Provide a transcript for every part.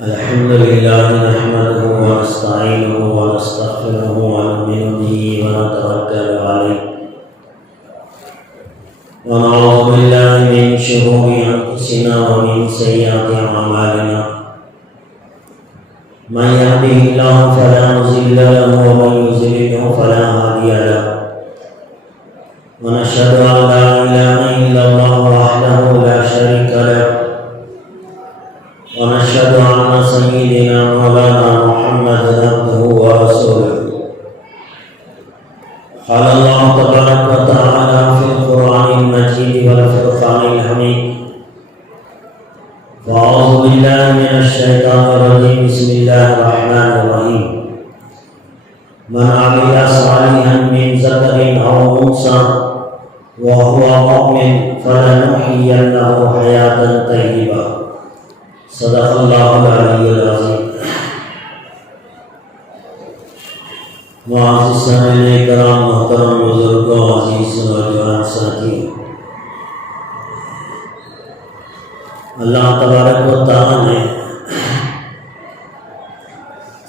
الحمد لله نحمده ونستعينه ونستغفره ونؤمن به ونتوكل عليه ونعوذ بالله من شرور أنفسنا ومن سيئات أعمالنا من يهده الله فلا مضل له ومن يضلل فلا هادي له ونشهد أن لا إله إلا الله وحده لا شريك له ونشهد أن سيدنا مولانا محمدا عبده ورسوله قال الله تبارك وتعالى في القرآن المجيد والفرقان الحميد فأعوذ بالله من الشيطان الرجيم بسم الله الرحمن الرحيم من عمل صالحا من ذكر أو أنثى وهو مؤمن فلنحيينه حياة طيبة صدق اللہ العلی العظیم۔ معزز سامعین کرام، محترم بزرگوں، عزیز نوجوان ساتھیوں، اللہ تبارک و تعالیٰ نے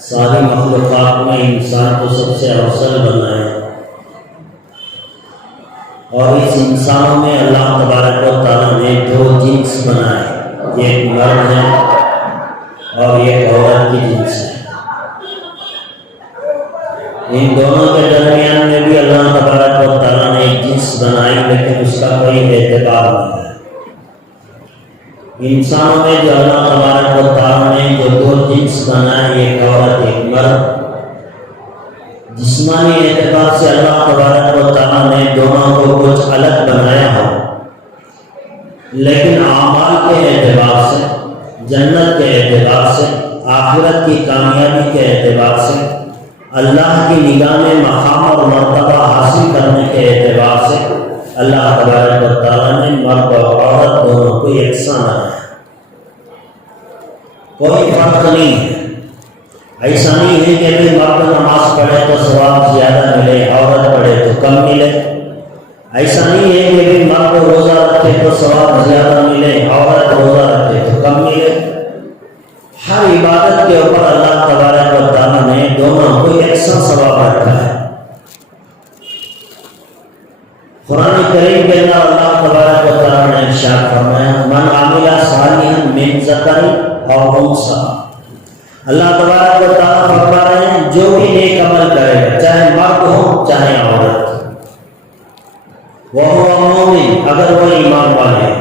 ساری مخلوقات میں انسان کو سب سے افضل بنایا، اور اس انسانوں میں اللہ تبارک و تعالیٰ نے دو جنس بنائے، ایک مرد ہے اور ایک عورت کی جنس ہے۔ ان دونوں کے درمیان میں بھی اللہ تبارک و تعالیٰ نے ایک جنس بنائی، لیکن اس کا کوئی اعتبار نہیں ہے۔ انسانوں میں جو اللہ تبارک و تعالیٰ نے جو دو جنس بنائے، ایک عورت ایک مرد، جسمانی اعتبار سے اللہ تبارک و تعالیٰ نے دونوں کو کچھ الگ بنایا ہو، لیکن اعمال کے اعتبار سے، جنت کے اعتبار سے، آخرت کی کامیابی کے اعتبار سے، اللہ کی نگاہ میں مقام اور مرتبہ حاصل کرنے کے اعتبار سے اللہ تبارک و تعالیٰ نے مرد اور عورت دونوں کو یکساں بنایا، کوئی فرق نہیں ہے۔ ایسا نہیں ہے کہ مرد نماز پڑھے تو ثواب زیادہ ملے، عورت پڑھے تو کم ملے۔ ایسا نہیں ہے کہ مرد روزہ رکھے تو ثواب زیادہ ملے، عورت روزہ رکھے تو کم ملے۔ ہر عبادت کے اوپر اللہ تبارک و تعالیٰ نے دونوں کو یکساں ثواب رکھا ہے۔ قرآن کریم کے اندر اللہ تبارک و تعالیٰ نے ارشاد فرمایا، من عمل صالحا من ذکر او انثی۔ اللہ تبارک و تعالیٰ فرما رہے ہیں جو بھی نیک عمل کرے گا، چاہے مرد ہو چاہے عورت، وَهُوَ مُؤْمِنٌ، اگر وہ ایمان والے ہیں،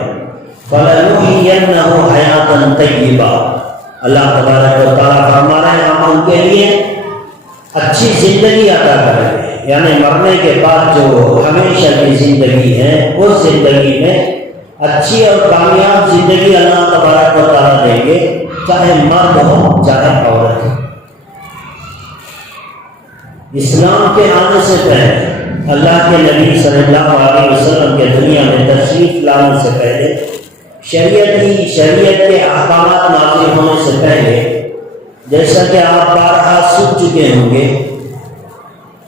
فَلَنُحْيِيَنَّهُ حَيَاةً طَيِّبَةً، اللہ تبارک و تعالیٰ فرما رہے ہیں ہم ان کے لیے اچھی زندگی عطا کریں گے، یعنی مرنے کے بعد جو ہمیشہ کی زندگی ہے، اس زندگی میں اچھی اور کامیاب زندگی اللہ تبارک و تعالیٰ دیں گے، چاہے مرد ہو چاہے عورت ہو۔ اسلام کے آنے سے پہلے، اللہ کے نبی صلی اللہ علیہ وسلم کے دنیا میں تشریف لانے سے پہلے، شریعت کے احکامات نازل ہونے سے پہلے، جیسا کہ آپ بارہا سن چکے ہوں گے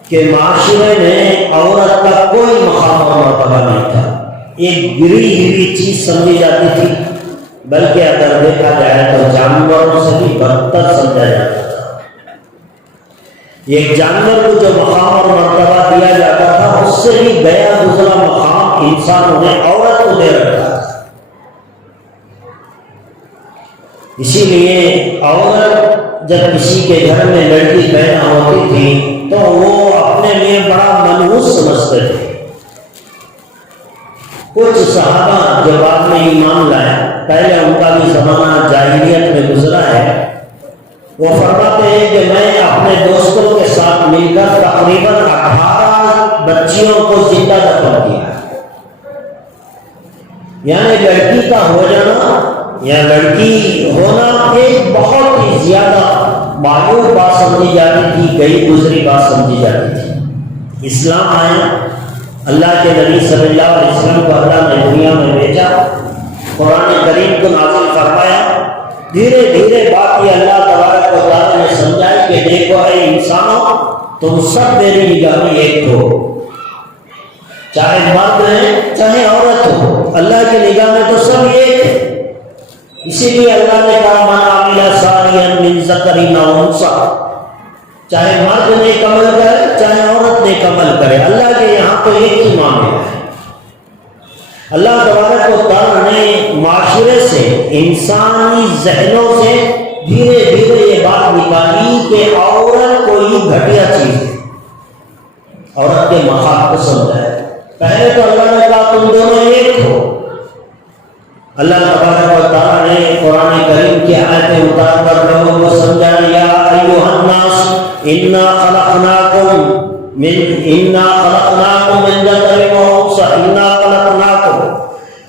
کہ معاشرے میں عورت کا کوئی مقام اور مرتبہ نہیں تھا، ایک گری ہوئی چیز سمجھی جاتی تھی، بلکہ اگر دیکھا جائے تو جانوروں سے بھی بدتر سمجھا جاتا تھا۔ ایک جانور کو جو مقام اور مرتبہ دیا جاتا تھا، اس سے بھی گیا گزرا مقام انسانوں نے عورت کو دے رکھا تھا۔ اسی لیے عورت جب کسی کے گھر میں لڑکی پیدا ہوتی تھی تو وہ اپنے لیے بڑا منحوس سمجھتے تھے۔ کچھ صحابہ جو بعد میں ایمان لائے، پہلے ان کا بھی زمانہ جاہلیت میں گزرا ہے، وہ فرماتے ہیں کہ میں اپنے دوستوں کے ساتھ مل کر تقریباً 18 بچیوں کو زندہ دفن کیا، یعنی لڑکی کا ہو جانا یا لڑکی ہونا ایک بہت ہی زیادہ معیوب بات سمجھی جاتی تھی، گئی گزری بات سمجھی جاتی تھی۔ اسلام آیا، اللہ کے نبی صلی اللہ علیہ وسلم کو اللہ نے دنیا میں بھیجا، قرآن کریم کو نازل فرمایا، دھیرے دھیرے بات یہ اللہ تبارک و تعالیٰ نے سمجھائی کہ دیکھو اے انسانوں، تم سب میری نگاہ میں ایک ہو، چاہے مرد ہیں چاہے عورت ہو، اللہ کی نگاہ میں تو سب ایک ہے۔ اسی لیے اللہ نے کہا من عمل صالحا من ذکر او انثى، چاہے مرد نیک عمل کرے چاہے عورت نیک عمل کرے، اللہ کے یہاں تو ایک ہی معاملہ ہے۔ اللہ تبارک و تعالیٰ نے معاشرے سے، انسانی ذہنوں سے دھیرے دھیرے یہ بات نکالی کہ عورت کوئی گھٹیا چیز ہے، عورت کے مخاط کو سمجھائے۔ پہلے تو اللہ نے کہا تم دونوں ایک ہو۔ اللہ تبارک و تعالیٰ نے قرآن کریم کی آیتیں اتار کر لوگوں کو سمجھا، یا ایھا الناس انا خلقناکم من ذکر و انثی،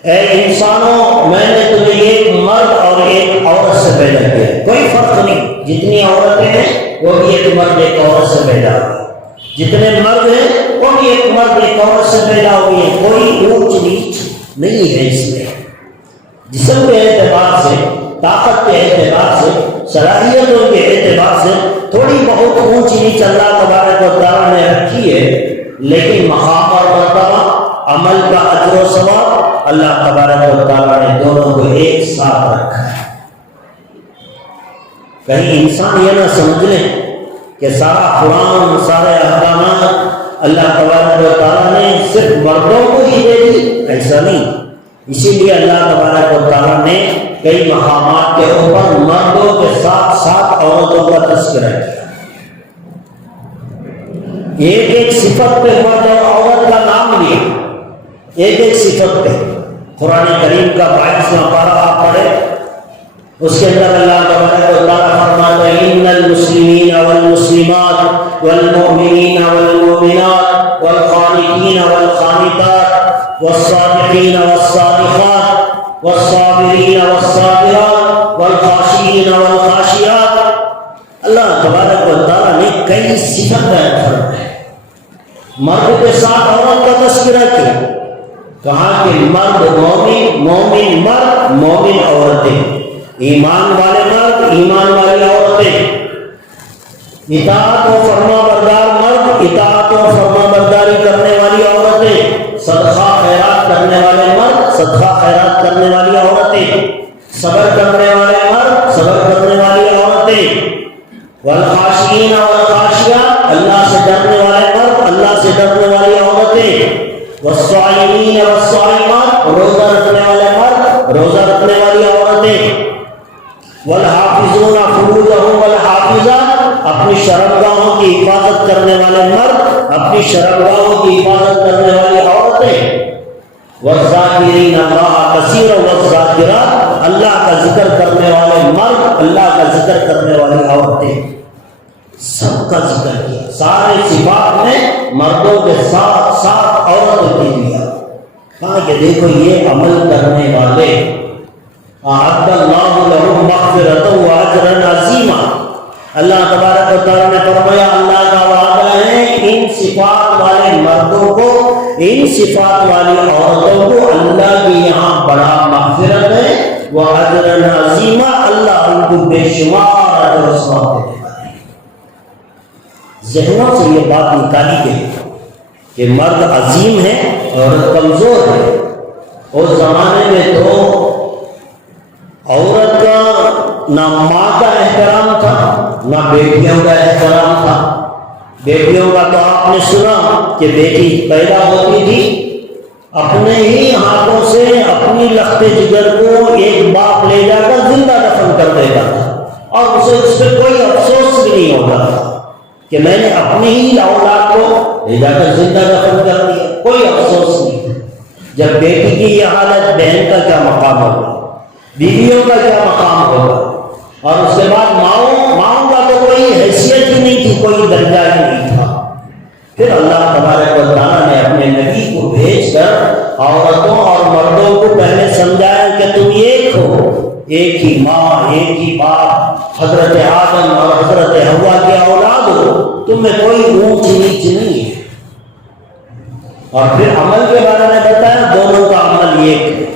اے انسانوں میں نے تمہیں ایک مرد اور ایک عورت سے پیدا کیا، کوئی فرق نہیں، جتنی عورتیں ہیں وہ بھی ایک مرد ایک عورت سے پیدا ہوئی، جتنے مرد ہیں وہ بھی ایک مرد ایک عورت سے پیدا ہوئی ہیں، کوئی اونچ نیچ نہیں ہے اس میں۔ جسم کے اعتبار سے، طاقت کے اعتبار سے، صلاحیتوں کے اعتبار سے تھوڑی بہت اونچ نیچ اللہ تبارک و تعالیٰ نے رکھی ہے، لیکن مقام اور مرتبہ، عمل کا اجر و ثواب اللہ تبارک و تعالیٰ نے دونوں کو ایک ساتھ رکھا ہے۔ کہیں انسان یہ نہ سمجھ لیں کہ سارا قرآن، سارے احکامات اللہ تبارک و تعالیٰ نے صرف مردوں کو ہی دے دی، ایسا نہیں۔ اسی لیے اللہ تبارک و تعالیٰ نے کئی مقامات کے اوپر مردوں کے ساتھ ساتھ عورتوں کا تذکرہ کیا، ایک ایک صفت پہ مرد اور عورت کا نام لیا، ایک ایک صفت پہ۔ قرآن کریم کا 22واں پارہ آپ پڑھے، اس کے اندر اللہ تبارک و تعالیٰ فرماتا ہے ان المسلمین والمسلمات والمؤمنین والمؤمنات والقانتین والقانتات والصادقین والصادقات والصابرین والصابرات والخاشعین والخاشعات۔ اللہ تبارک و تعالیٰ نے کئی صفت بیان فرمائے، مرد کے ساتھ عورت کا تذکرہ کیا، کہا کہ مرد مومن، مومن مرد، مومن عورتیں، ایمان والے مرد، ایمان والی عورتیں، اطاعت و فرما بردار مرد، اطاعت و فرما برداری کرنے والی عورتیں، صدقہ خیرات کرنے والے مرد، صدقہ خیرات کرنے والی عورتیں، صبر کرنے والے مرد، صبر کرنے والی عورتیں، والخاشعین والخاشعات، اللہ سے ڈرنے والے مرد، اللہ سے ڈرنے والی عورتیں، والصائمین والصائمات، روزہ رکھنے والے مرد، روزہ رکھنے والی عورتیں، والحافظون فروجهم والحافظات، اپنی شرمگاہوں کی حفاظت کرنے والے مرد، اپنی شرمگاہوں کی حفاظت کرنے والی عورتیں، والذاکرین اللہ کثیرا والذاکرات، اللہ کا ذکر کرنے والے مرد، اللہ کا ذکر کرنے والی عورتیں، سب کا ذکر کیا۔ سارے صفات میں مردوں کے ساتھ ساتھ عورتوں کے لیا، کہا کہ دیکھو یہ عمل کرنے والے اعد اللہ لهم مغفرۃ واجرا عظیما، اللہ تبارک و تعالیٰ نے فرمایا اللہ کا وعدہ ہے ان صفات والے مردوں کو، ان صفات والی عورتوں کو اللہ کے یہاں بڑا مغفرت ہے، واجرا عظیما، اللہ ان کو بے شمار اجر و ثواب دے گا۔ ذہنوں سے یہ بات نکالی گئی کہ مرد عظیم ہے عورت کمزور ہے۔ اس زمانے میں تو عورت کا نہ ماں کا احترام تھا نہ بیٹیوں کا احترام تھا۔ بیٹیوں کا تو آپ نے سنا کہ بیٹی پیدا ہوتی تھی اپنے ہی ہاتھوں سے اپنی لخت جگر کو ایک باپ لے جا کر زندہ دفن کر دیتا تھا، اور اسے اس پہ کوئی افسوس بھی نہیں ہوتا تھا کہ میں نے اپنی ہی اولاد کو لے جا کر زندہ دفن کر دیا، کوئی افسوس نہیں۔ جب بیٹی کی یہ حالت، بہن کا کیا مقام ہوگا، بیویوں کا کیا مقام ہوگا، اور اس کے بعد ماؤں کا تو کوئی حیثیت ہی نہیں تھی، کوئی درجہ ہی نہیں تھا۔ پھر اللہ تبارک و تعالیٰ نے اپنے نبی کو بھیج کر عورتوں اور مردوں کو پہلے سمجھایا کہ تم ایک ہو، ایک ہی ماں، ایک ہی باپ، حضرت آدم اور حضرت حوا کے اولاد ہو، تم میں کوئی اونچ نیچ نہیں ہے۔ اور پھر عمل کے بارے میں بتایا دونوں کا عمل ایک ہے۔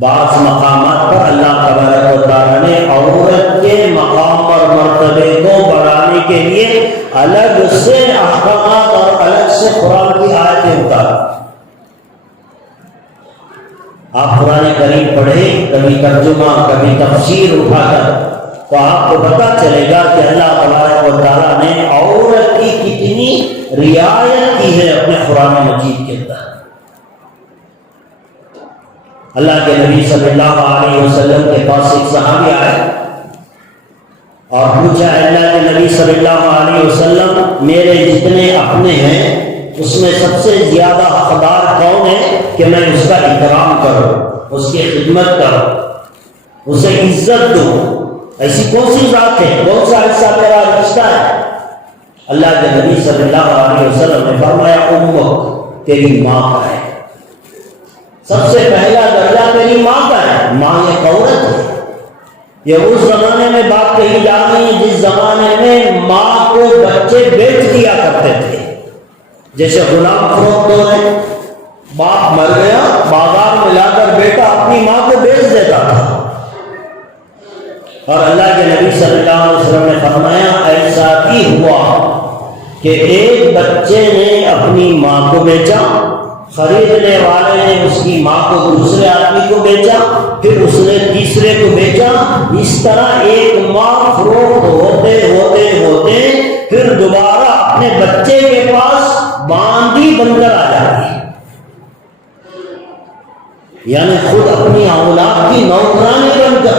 بعض مقامات پر اللہ تبارک و تعالیٰ نے عورت کے مقام اور مرتبے کو بڑھانے کے لیے الگ سے احکامات اور الگ سے قرآن کی آیتیں اتاری۔ آپ قرآن کریم پڑھیں، کبھی ترجمہ کبھی تفسیر اٹھا کر، تو آپ کو پتہ چلے گا کہ اللہ تبارک و تعالیٰ نے عورت کی کتنی رعایت کی ہے اپنے قرآن مجید کے اندر۔ اللہ کے نبی صلی اللہ علیہ وسلم کے پاس ایک صحابی آئے اور پوچھا، اللہ کے نبی صلی اللہ علیہ وسلم، میرے جتنے اپنے ہیں اس میں سب سے زیادہ حقدار کون ہے کہ میں اس کا اکرام کروں، اس کی خدمت کروں، اسے عزت دوں؟ ایسی کون سی ذات ہے، کون سا حصہ میرا رشتہ ہے؟ اللہ کے نبی صلی اللہ علیہ وسلم نے فرمایا، امک، تیری ماں کا ہے، سب سے پہلا درجہ تیری ماں کا ہے۔ ماں ایک عورت ہے۔ یہ اس زمانے میں بات کہی جا رہی ہے جس زمانے میں ماں کو بچے بیچ دیا کرتے تھے، جیسے غلام فروخت ہو رہے، باپ مر گیا، بازار میں لا کر بیٹا اپنی ماں کو بیچ دیتا تھا۔ اور اللہ کے نبی صلی اللہ علیہ وسلم نے فرمایا، ایسا ہی ہوا کہ ایک بچے نے اپنی ماں کو بیچا، خریدنے والے نے اس کی ماں کو دوسرے آدمی کو بیچا، پھر اس نے تیسرے کو بیچا، اس طرح ایک ماں فروخت ہوتے ہوتے ہوتے پھر دوبارہ اپنے بچے کے پاس باندھی بن کر آ جاتی، یعنی خود اپنی اولاد کی نوکرانی بن کر،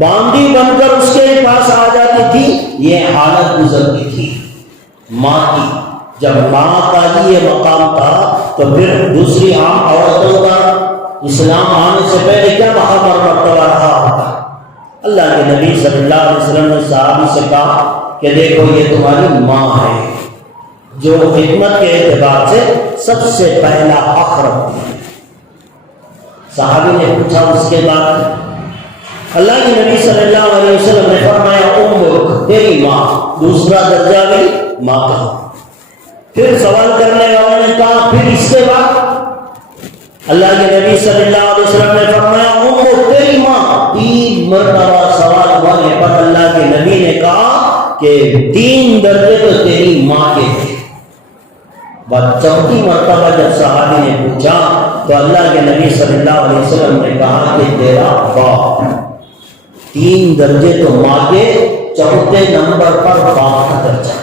باندھی بن کر اس کے پاس آ جاتی تھی۔ یہ حالت گزرتی تھی ماں کی۔ جب ماں کا ہی یہ مقام تھا تو پھر دوسری عام عورتوں کا اسلام آنے سے پہلے کیا مقام اور مرتبہ رہا ہوگا؟ اللہ کے نبی صلی اللہ علیہ وسلم نے صحابی سے کہا کہ دیکھو یہ تمہاری ماں ہے جو خدمت کے اعتبار سے سب سے پہلا حق رکھتی ہے۔ صحابی نے پوچھا اس کے بعد؟ اللہ کے نبی صلی اللہ علیہ وسلم نے فرمایا، امک، تیری ماں، دوسرا درجہ بھی ماں کا۔ پھر سوال کرنے والے نے کہا، پھر اس کے بعد؟ اللہ کے نبی صلی اللہ علیہ وسلم نے فرمایا، امک، تیری ماں۔ 3 مرتبہ سوال ہونے پر اللہ کے نبی نے کہا کہ 3 درجے تو تیری ماں کے تھے۔ بات 4تھی مرتبہ جب صحابی نے پوچھا تو اللہ کے نبی صلی اللہ علیہ وسلم نے کہا کہ تیرا باپ۔ 3 درجے تو ماں کے، 4تھے نمبر پر باپ کا درجہ۔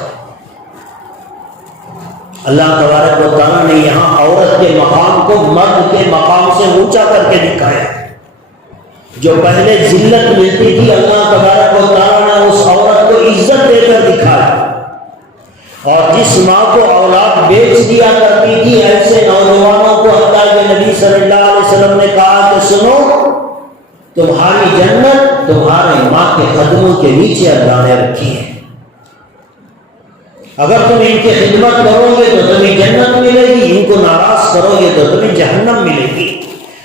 اللہ تبارک و تعالیٰ نے یہاں عورت کے مقام کو مرد کے مقام سے اونچا کر کے دکھایا۔ جو پہلے ذلت ملتی تھی، اللہ تبارک و تعالیٰ نے اس عورت کو عزت دے کر دکھایا۔ اور جس ماں کو اولاد بیچ دیا کرتی تھی، ایسے نوجوانوں کو اللہ کے نبی صلی اللہ علیہ وسلم نے کہا کہ سنو، تمہاری جنت تمہارے ماں کے قدموں کے نیچے اللہ نے رکھی ہے۔ اگر تم ان کی خدمت کرو گے تو تمہیں جنت ملے گی، ان کو ناراض کرو گے تو تمہیں جہنم ملے گی۔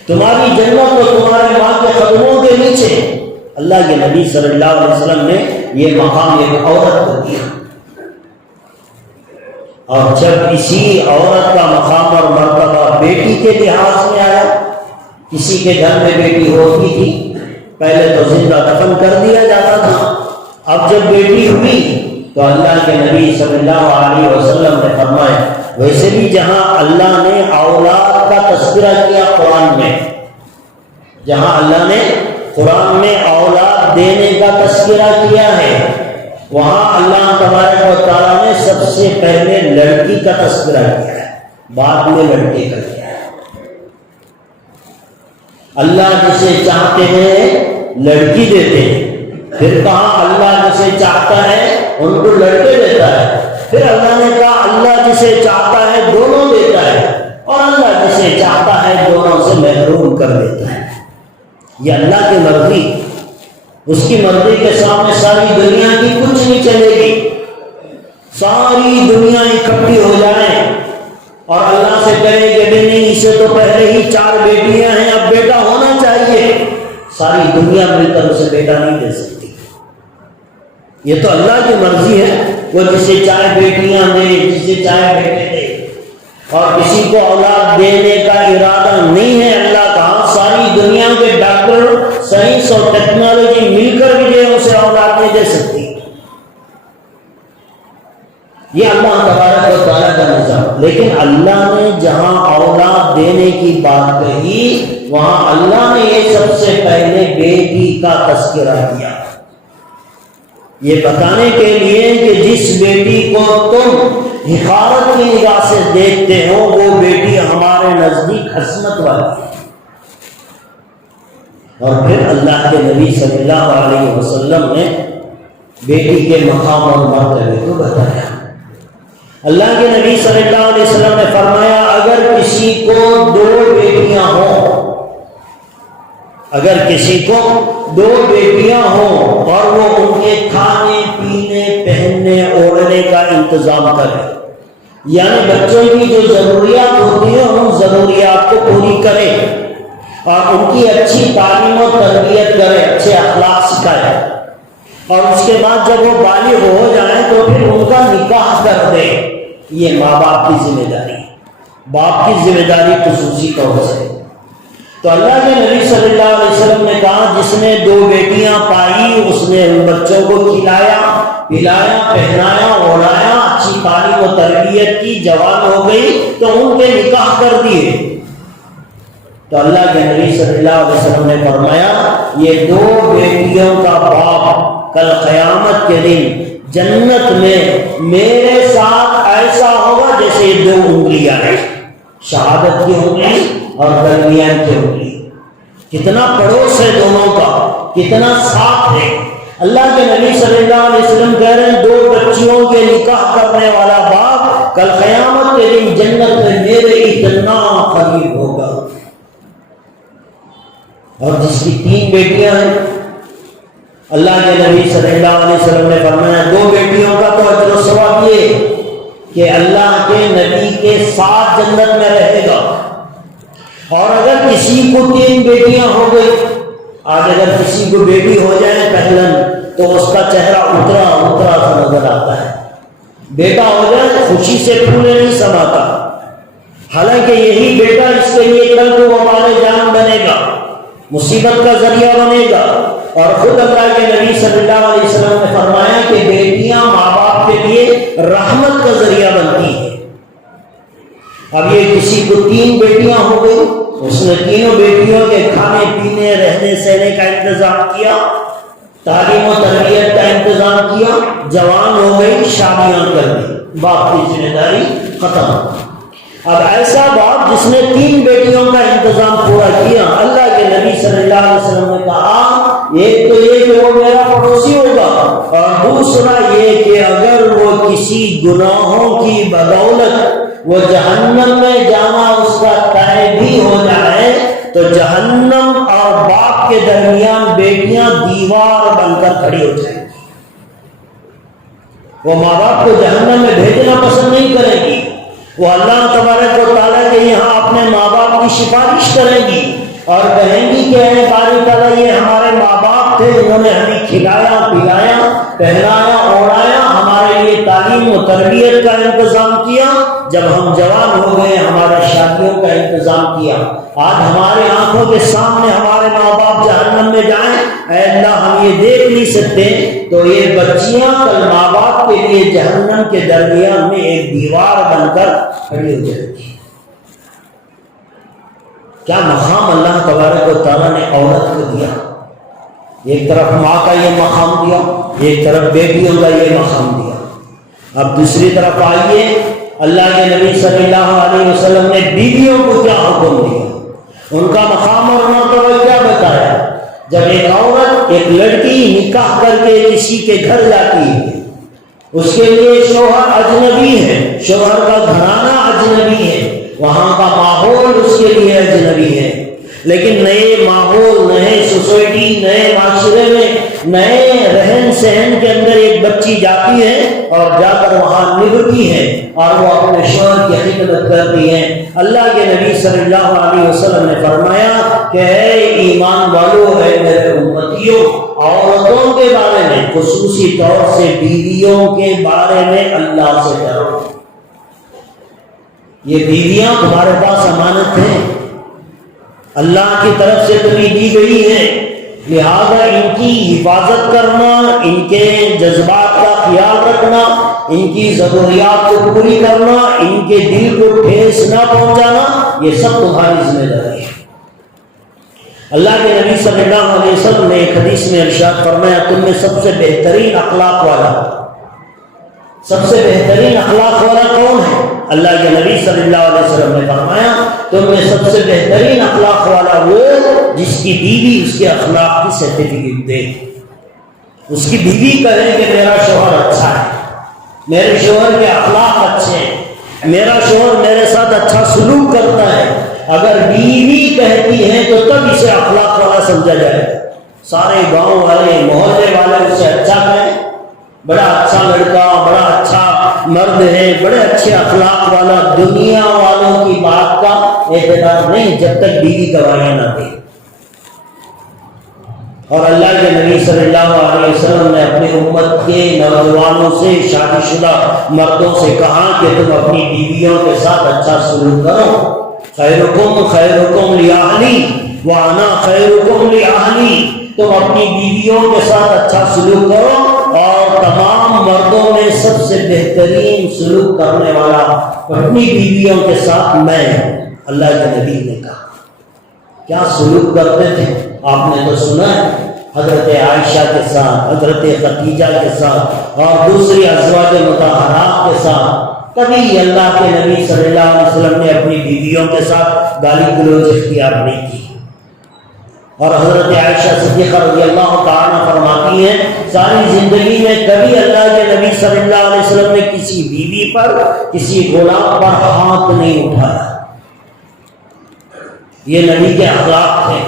تمہاری جنت تو تمہارے ماں کے قدموں کے نیچے۔ اللہ کے نبی صلی اللہ علیہ وسلم نے یہ مقام ایک عورت کو دیا، اور جب اسی عورت کا مقام اور مرتبہ بیٹی کے لحاظ میں آیا، کسی کے گھر میں بیٹی ہوتی تھی پہلے تو زندہ دفن کر دیا جاتا تھا، اب جب بیٹی ہوئی تو اللہ کے نبی صلی اللہ علیہ وسلم نے فرمایا، ویسے بھی جہاں اللہ نے اولاد کا تذکرہ کیا قرآن میں، جہاں اللہ نے قرآن میں اولاد دینے کا تذکرہ کیا ہے، وہاں اللہ تبارک و تعالیٰ نے سب سے پہلے لڑکی کا تذکرہ کیا ہے، بعد میں لڑکے کا کیا ہے۔ اللہ جسے چاہتے ہیں لڑکی دیتے ہیں، پھر کہا اللہ جسے چاہتا ہے ان کو لڑکے دیتا ہے، پھر اللہ نے کہا اللہ جسے چاہتا ہے دونوں دیتا ہے، اور اللہ جسے چاہتا ہے دونوں سے محروم کر دیتا ہے۔ یہ اللہ کی مرضی، اس کی مرضی کے سامنے ساری دنیا کی کچھ نہیں چلے گی۔ ساری دنیا اکٹھی ہو جائے اور اللہ سے کہے کہ نہیں، اسے تو پہلے ہی 4 بیٹیاں ہیں، اب بیٹا ہونا چاہیے، ساری دنیا مل کر اسے بیٹا نہیں دے سکتی۔ یہ تو اللہ کی مرضی ہے، وہ جسے چاہے بیٹیاں دے، جسے چاہے بیٹے دے، اور کسی کو اولاد دینے کا ارادہ نہیں ہے اللہ کا۔ ساری دنیا کے ڈاکٹر، سائنس اور ٹیکنالوجی مل کر بھی اسے اولاد نہیں دے سکتی۔ یہ اللہ تبارک و تعالیٰ کا نظام. لیکن اللہ نے جہاں اولاد دینے کی بات کہی وہاں اللہ نے یہ سب سے پہلے بیٹی کا تذکرہ کیا، یہ بتانے کے لیے کہ جس بیٹی کو تم حقارت کی نگاہ سے دیکھتے ہو وہ بیٹی ہمارے نزدیک عظمت والی ہے. اور پھر اللہ کے نبی صلی اللہ علیہ وسلم نے بیٹی کے مقام اور مرتبے کو بتایا. اللہ کے نبی صلی اللہ علیہ وسلم نے فرمایا اگر کسی کو 2 بیٹیاں ہوں، اگر کسی کو 2 بیٹیاں ہوں اور وہ ان کے کھانے پینے پہننے اوڑھنے کا انتظام کرے، یعنی بچوں کی جو ضروریات ہوتی ہیں ان ضروریات کو پوری کرے اور ان کی اچھی تعلیم و تربیت کرے، اچھے اخلاق سکھائے، اور اس کے بعد جب وہ بالغ ہو جائیں تو پھر ان کا نکاح کر دے، یہ ماں باپ کی ذمہ داری ہے. باپ کی ذمہ داری خصوصی طور سے. تو اللہ کے نبی صلی اللہ علیہ وسلم نے کہا جس نے 2 بیٹیاں پائی اس نے ان بچوں کو کھلایا پلایا پہنایا اوڑھایا، اچھی تعلیم و تربیت کی، جوان ہو گئی تو ان کے نکاح کر دیے. تو اللہ کے نبی صلی اللہ علیہ وسلم نے فرمایا یہ 2 بیٹیوں کا باپ کل قیامت کے دن جنت میں میرے ساتھ ایسا ہوگا جیسے یہ 2 انگلیاں ہیں، شہادت کی انگلی اور درمیان کی انگلی. کتنا پڑوس ہے دونوں کا، کتنا ساتھ ہے. اللہ کے نبی صلی اللہ علیہ وسلم کہہ رہے ہیں 2 بچیوں کے نکاح کرنے والا باپ کل قیامت کے دن جنت میں میرے اتنا قریب ہوگا. اور جس کی 3 بیٹیاں ہیں اللہ کے نبی صلی اللہ علیہ وسلم نے فرمایا 2 بیٹیوں کا تو اجر و ثواب یہ کہ اللہ کے نبی کے ساتھ جنت میں رہے گا. اور اگر کسی کو 3 بیٹیاں ہو گئی، آج اگر کسی کو بیٹی ہو جائے پہلن تو اس کا چہرہ اترا سا نظر آتا ہے. بیٹا ہو جائے خوشی سے پھولے نہیں سماتا، حالانکہ یہی بیٹا اس کے لیے کل کو وبال جان بنے گا، مصیبت کا ذریعہ بنے گا. اور خود اللہ کے نبی صلی اللہ علیہ وسلم نے فرمایا کہ بیٹیاں ماں باپ کے لیے رحمت کا ذریعہ بنتی ہیں. اب یہ کسی کو 3 بیٹیاں ہو گئی، اس نے 3 بیٹیوں کے کھانے پینے رہنے سہنے کا انتظام کیا، تعلیم و تربیت کا انتظام کیا، جوان ہو گئی، شادیاں کر دی، باپ کی ذمہ داری ختم. اب ایسا باپ جس نے 3 بیٹیوں کا انتظام پورا کیا، اللہ کے نبی صلی اللہ علیہ وسلم نے کہا ایک تو یہ کہ وہ میرا پڑوسی ہوگا، اور دوسرا یہ کہ اگر وہ کسی گناہوں کی بدولت وہ جہنم میں جانا اس کا طے بھی ہو جائے تو جہنم اور باپ کے درمیان بیٹیاں دیوار بن کر کھڑی ہو جائیں گی. وہ ماں باپ کو جہنم میں بھیجنا پسند نہیں کرے گی، وہ اللہ تبارک و تعالیٰ کے یہاں اپنے ماں باپ کی سفارش کریں گی اور کہیں گی کہ اے باری تعالیٰ یہ ہمارے ماں باپ تھے، انہوں نے ہمیں کھلایا پلایا پہنایا اوڑھایا، ہمارے لیے تعلیم و تربیت کا انتظام کیا، جب ہم جوان ہو گئے ہمارے شادیوں کا انتظام کیا. آج ہمارے آنکھوں کے سامنے ہمارے ماں باپ جہنم میں جائیں، اے اللہ ہم یہ دیکھ نہیں سکتے، تو یہ بچیاں کل ماں باپ کے لیے جہنم کے درمیان میں ایک دیوار بن کر کھڑی ہو جائے گی. کیا مقام اللہ تبارک و تعالیٰ نے عورت کو دیا. ایک طرف ماں کا یہ مقام دیا، ایک طرف بیٹیوں کا یہ مقام دیا. اب دوسری طرف آئیے اللہ کے نبی صلی اللہ علیہ وسلم نے بیویوں کو کیا حکم دیا، ان کا مقام اور مرتبہ کیا بتایا. جب ایک عورت ایک لڑکی نکاح کر کے کسی کے گھر جاتی ہے، اس کے لیے شوہر اجنبی ہے، شوہر کا گھرانہ اجنبی ہے، وہاں کا ماحول اس کے لیے اجنبی ہے. لیکن نئے ماحول، نئے سوسائٹی، نئے معاشرے میں، نئے رہن سہن کے اندر ایک بچی جاتی ہے اور جا کر وہاں نبھتی ہے اور وہ اپنے شوہر کی خدمت کرتی ہے. اللہ کے نبی صلی اللہ علیہ وسلم نے فرمایا کہ اے ایمان والو، اے میرے امتیوں، عورتوں کے بارے میں خصوصی طور سے بیویوں کے بارے میں اللہ سے ڈرو. یہ بیویاں تمہارے پاس امانت ہیں، اللہ کی طرف سے تمہیں دی گئی ہے، لہذا ان کی حفاظت کرنا، ان کے جذبات کا خیال رکھنا، ان کی ضروریات کو پوری کرنا، ان کے دل کو ٹھیس نہ پہنچانا، یہ سب تمہاری ذمہ داری ہے۔ اللہ کے نبی صلی اللہ علیہ وسلم نے ایک حدیث میں ارشاد فرمایا، تم میں سب سے بہترین اخلاق والا، سب سے بہترین اخلاق والا کون ہے؟ اللہ کے نبی صلی اللہ علیہ وسلم نے فرمایا، تم میں سب سے بہترین اخلاق والا وہ جس کی بیوی اس کے اخلاق کی سرٹیفکیٹ دے۔ اس کی بیوی کہے کہ میرا شوہر اچھا ہے، میرے شوہر کے اخلاق اچھے ہیں، میرا شوہر میرے ساتھ اچھا سلوک کرتا ہے۔ اگر بیوی کہتی ہے تو تب اسے اخلاق والا سمجھا جائے۔ سارے گاؤں والے، محلے والے اسے اچھا کہیں، بڑا اچھا لڑکا، بڑا اچھا مرد ہے، بڑے اچھے اخلاق والا، دنیا والوں کی بات کا اعتبار نہیں جب تک بیوی گواہی نہ دے۔ اور اللہ کے نبی صلی اللہ علیہ وسلم نے اپنی امت کے نوجوانوں سے، شادی شدہ مردوں سے کہا کہ تم اپنی بیویوں کے ساتھ اچھا سلوک کرو۔ خیرکم خیرکم لأہلی وانا خیرکم لأہلی، تم اپنی بیویوں کے ساتھ اچھا سلوک کرو، اور تمام مردوں میں سب سے بہترین سلوک کرنے والا اپنی بیویوں کے ساتھ میں ہوں۔ اللہ کے نبی نے کہا کیا سلوک کرتے تھے؟ آپ نے تو سنا ہے، حضرت عائشہ کے ساتھ، حضرت خدیجہ کے ساتھ اور دوسری ازواج مطہرات کے ساتھ کبھی اللہ کے نبی صلی اللہ علیہ وسلم نے اپنی بیویوں کے ساتھ گالی گلوچ اختیار نہیں کی۔ اور حضرت عائشہ صدیقہ رضی اللہ تعالیٰ فرماتی ہیں، ساری زندگی میں کبھی اللہ کے نبی صلی اللہ علیہ وسلم نے کسی بیوی پر، کسی غلام پر ہاتھ نہیں اٹھایا۔ یہ نبی کے اخلاق تھے۔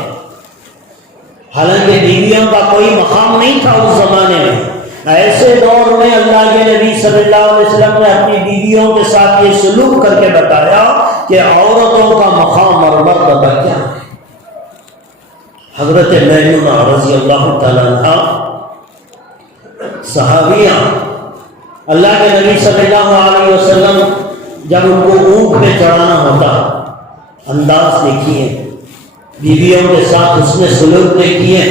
حالانکہ بیویوں کا کوئی مقام نہیں تھا اس زمانے میں، ایسے دور میں اللہ کے نبی صلی اللہ علیہ وسلم نے اپنی بیویوں کے ساتھ یہ سلوک کر کے بتایا کہ عورتوں کا مقام اور مرتبہ کیا ہے۔ حضرت میمونہ رضی اللہ تعالیٰ عنہ صحابیہ، اللہ کے نبی صلی اللہ علیہ وسلم جب ان کو اونٹ پہ چڑھانا ہوتا، انداز دیکھیے، بیویوں کے ساتھ اس نے سلوک دیکھیے۔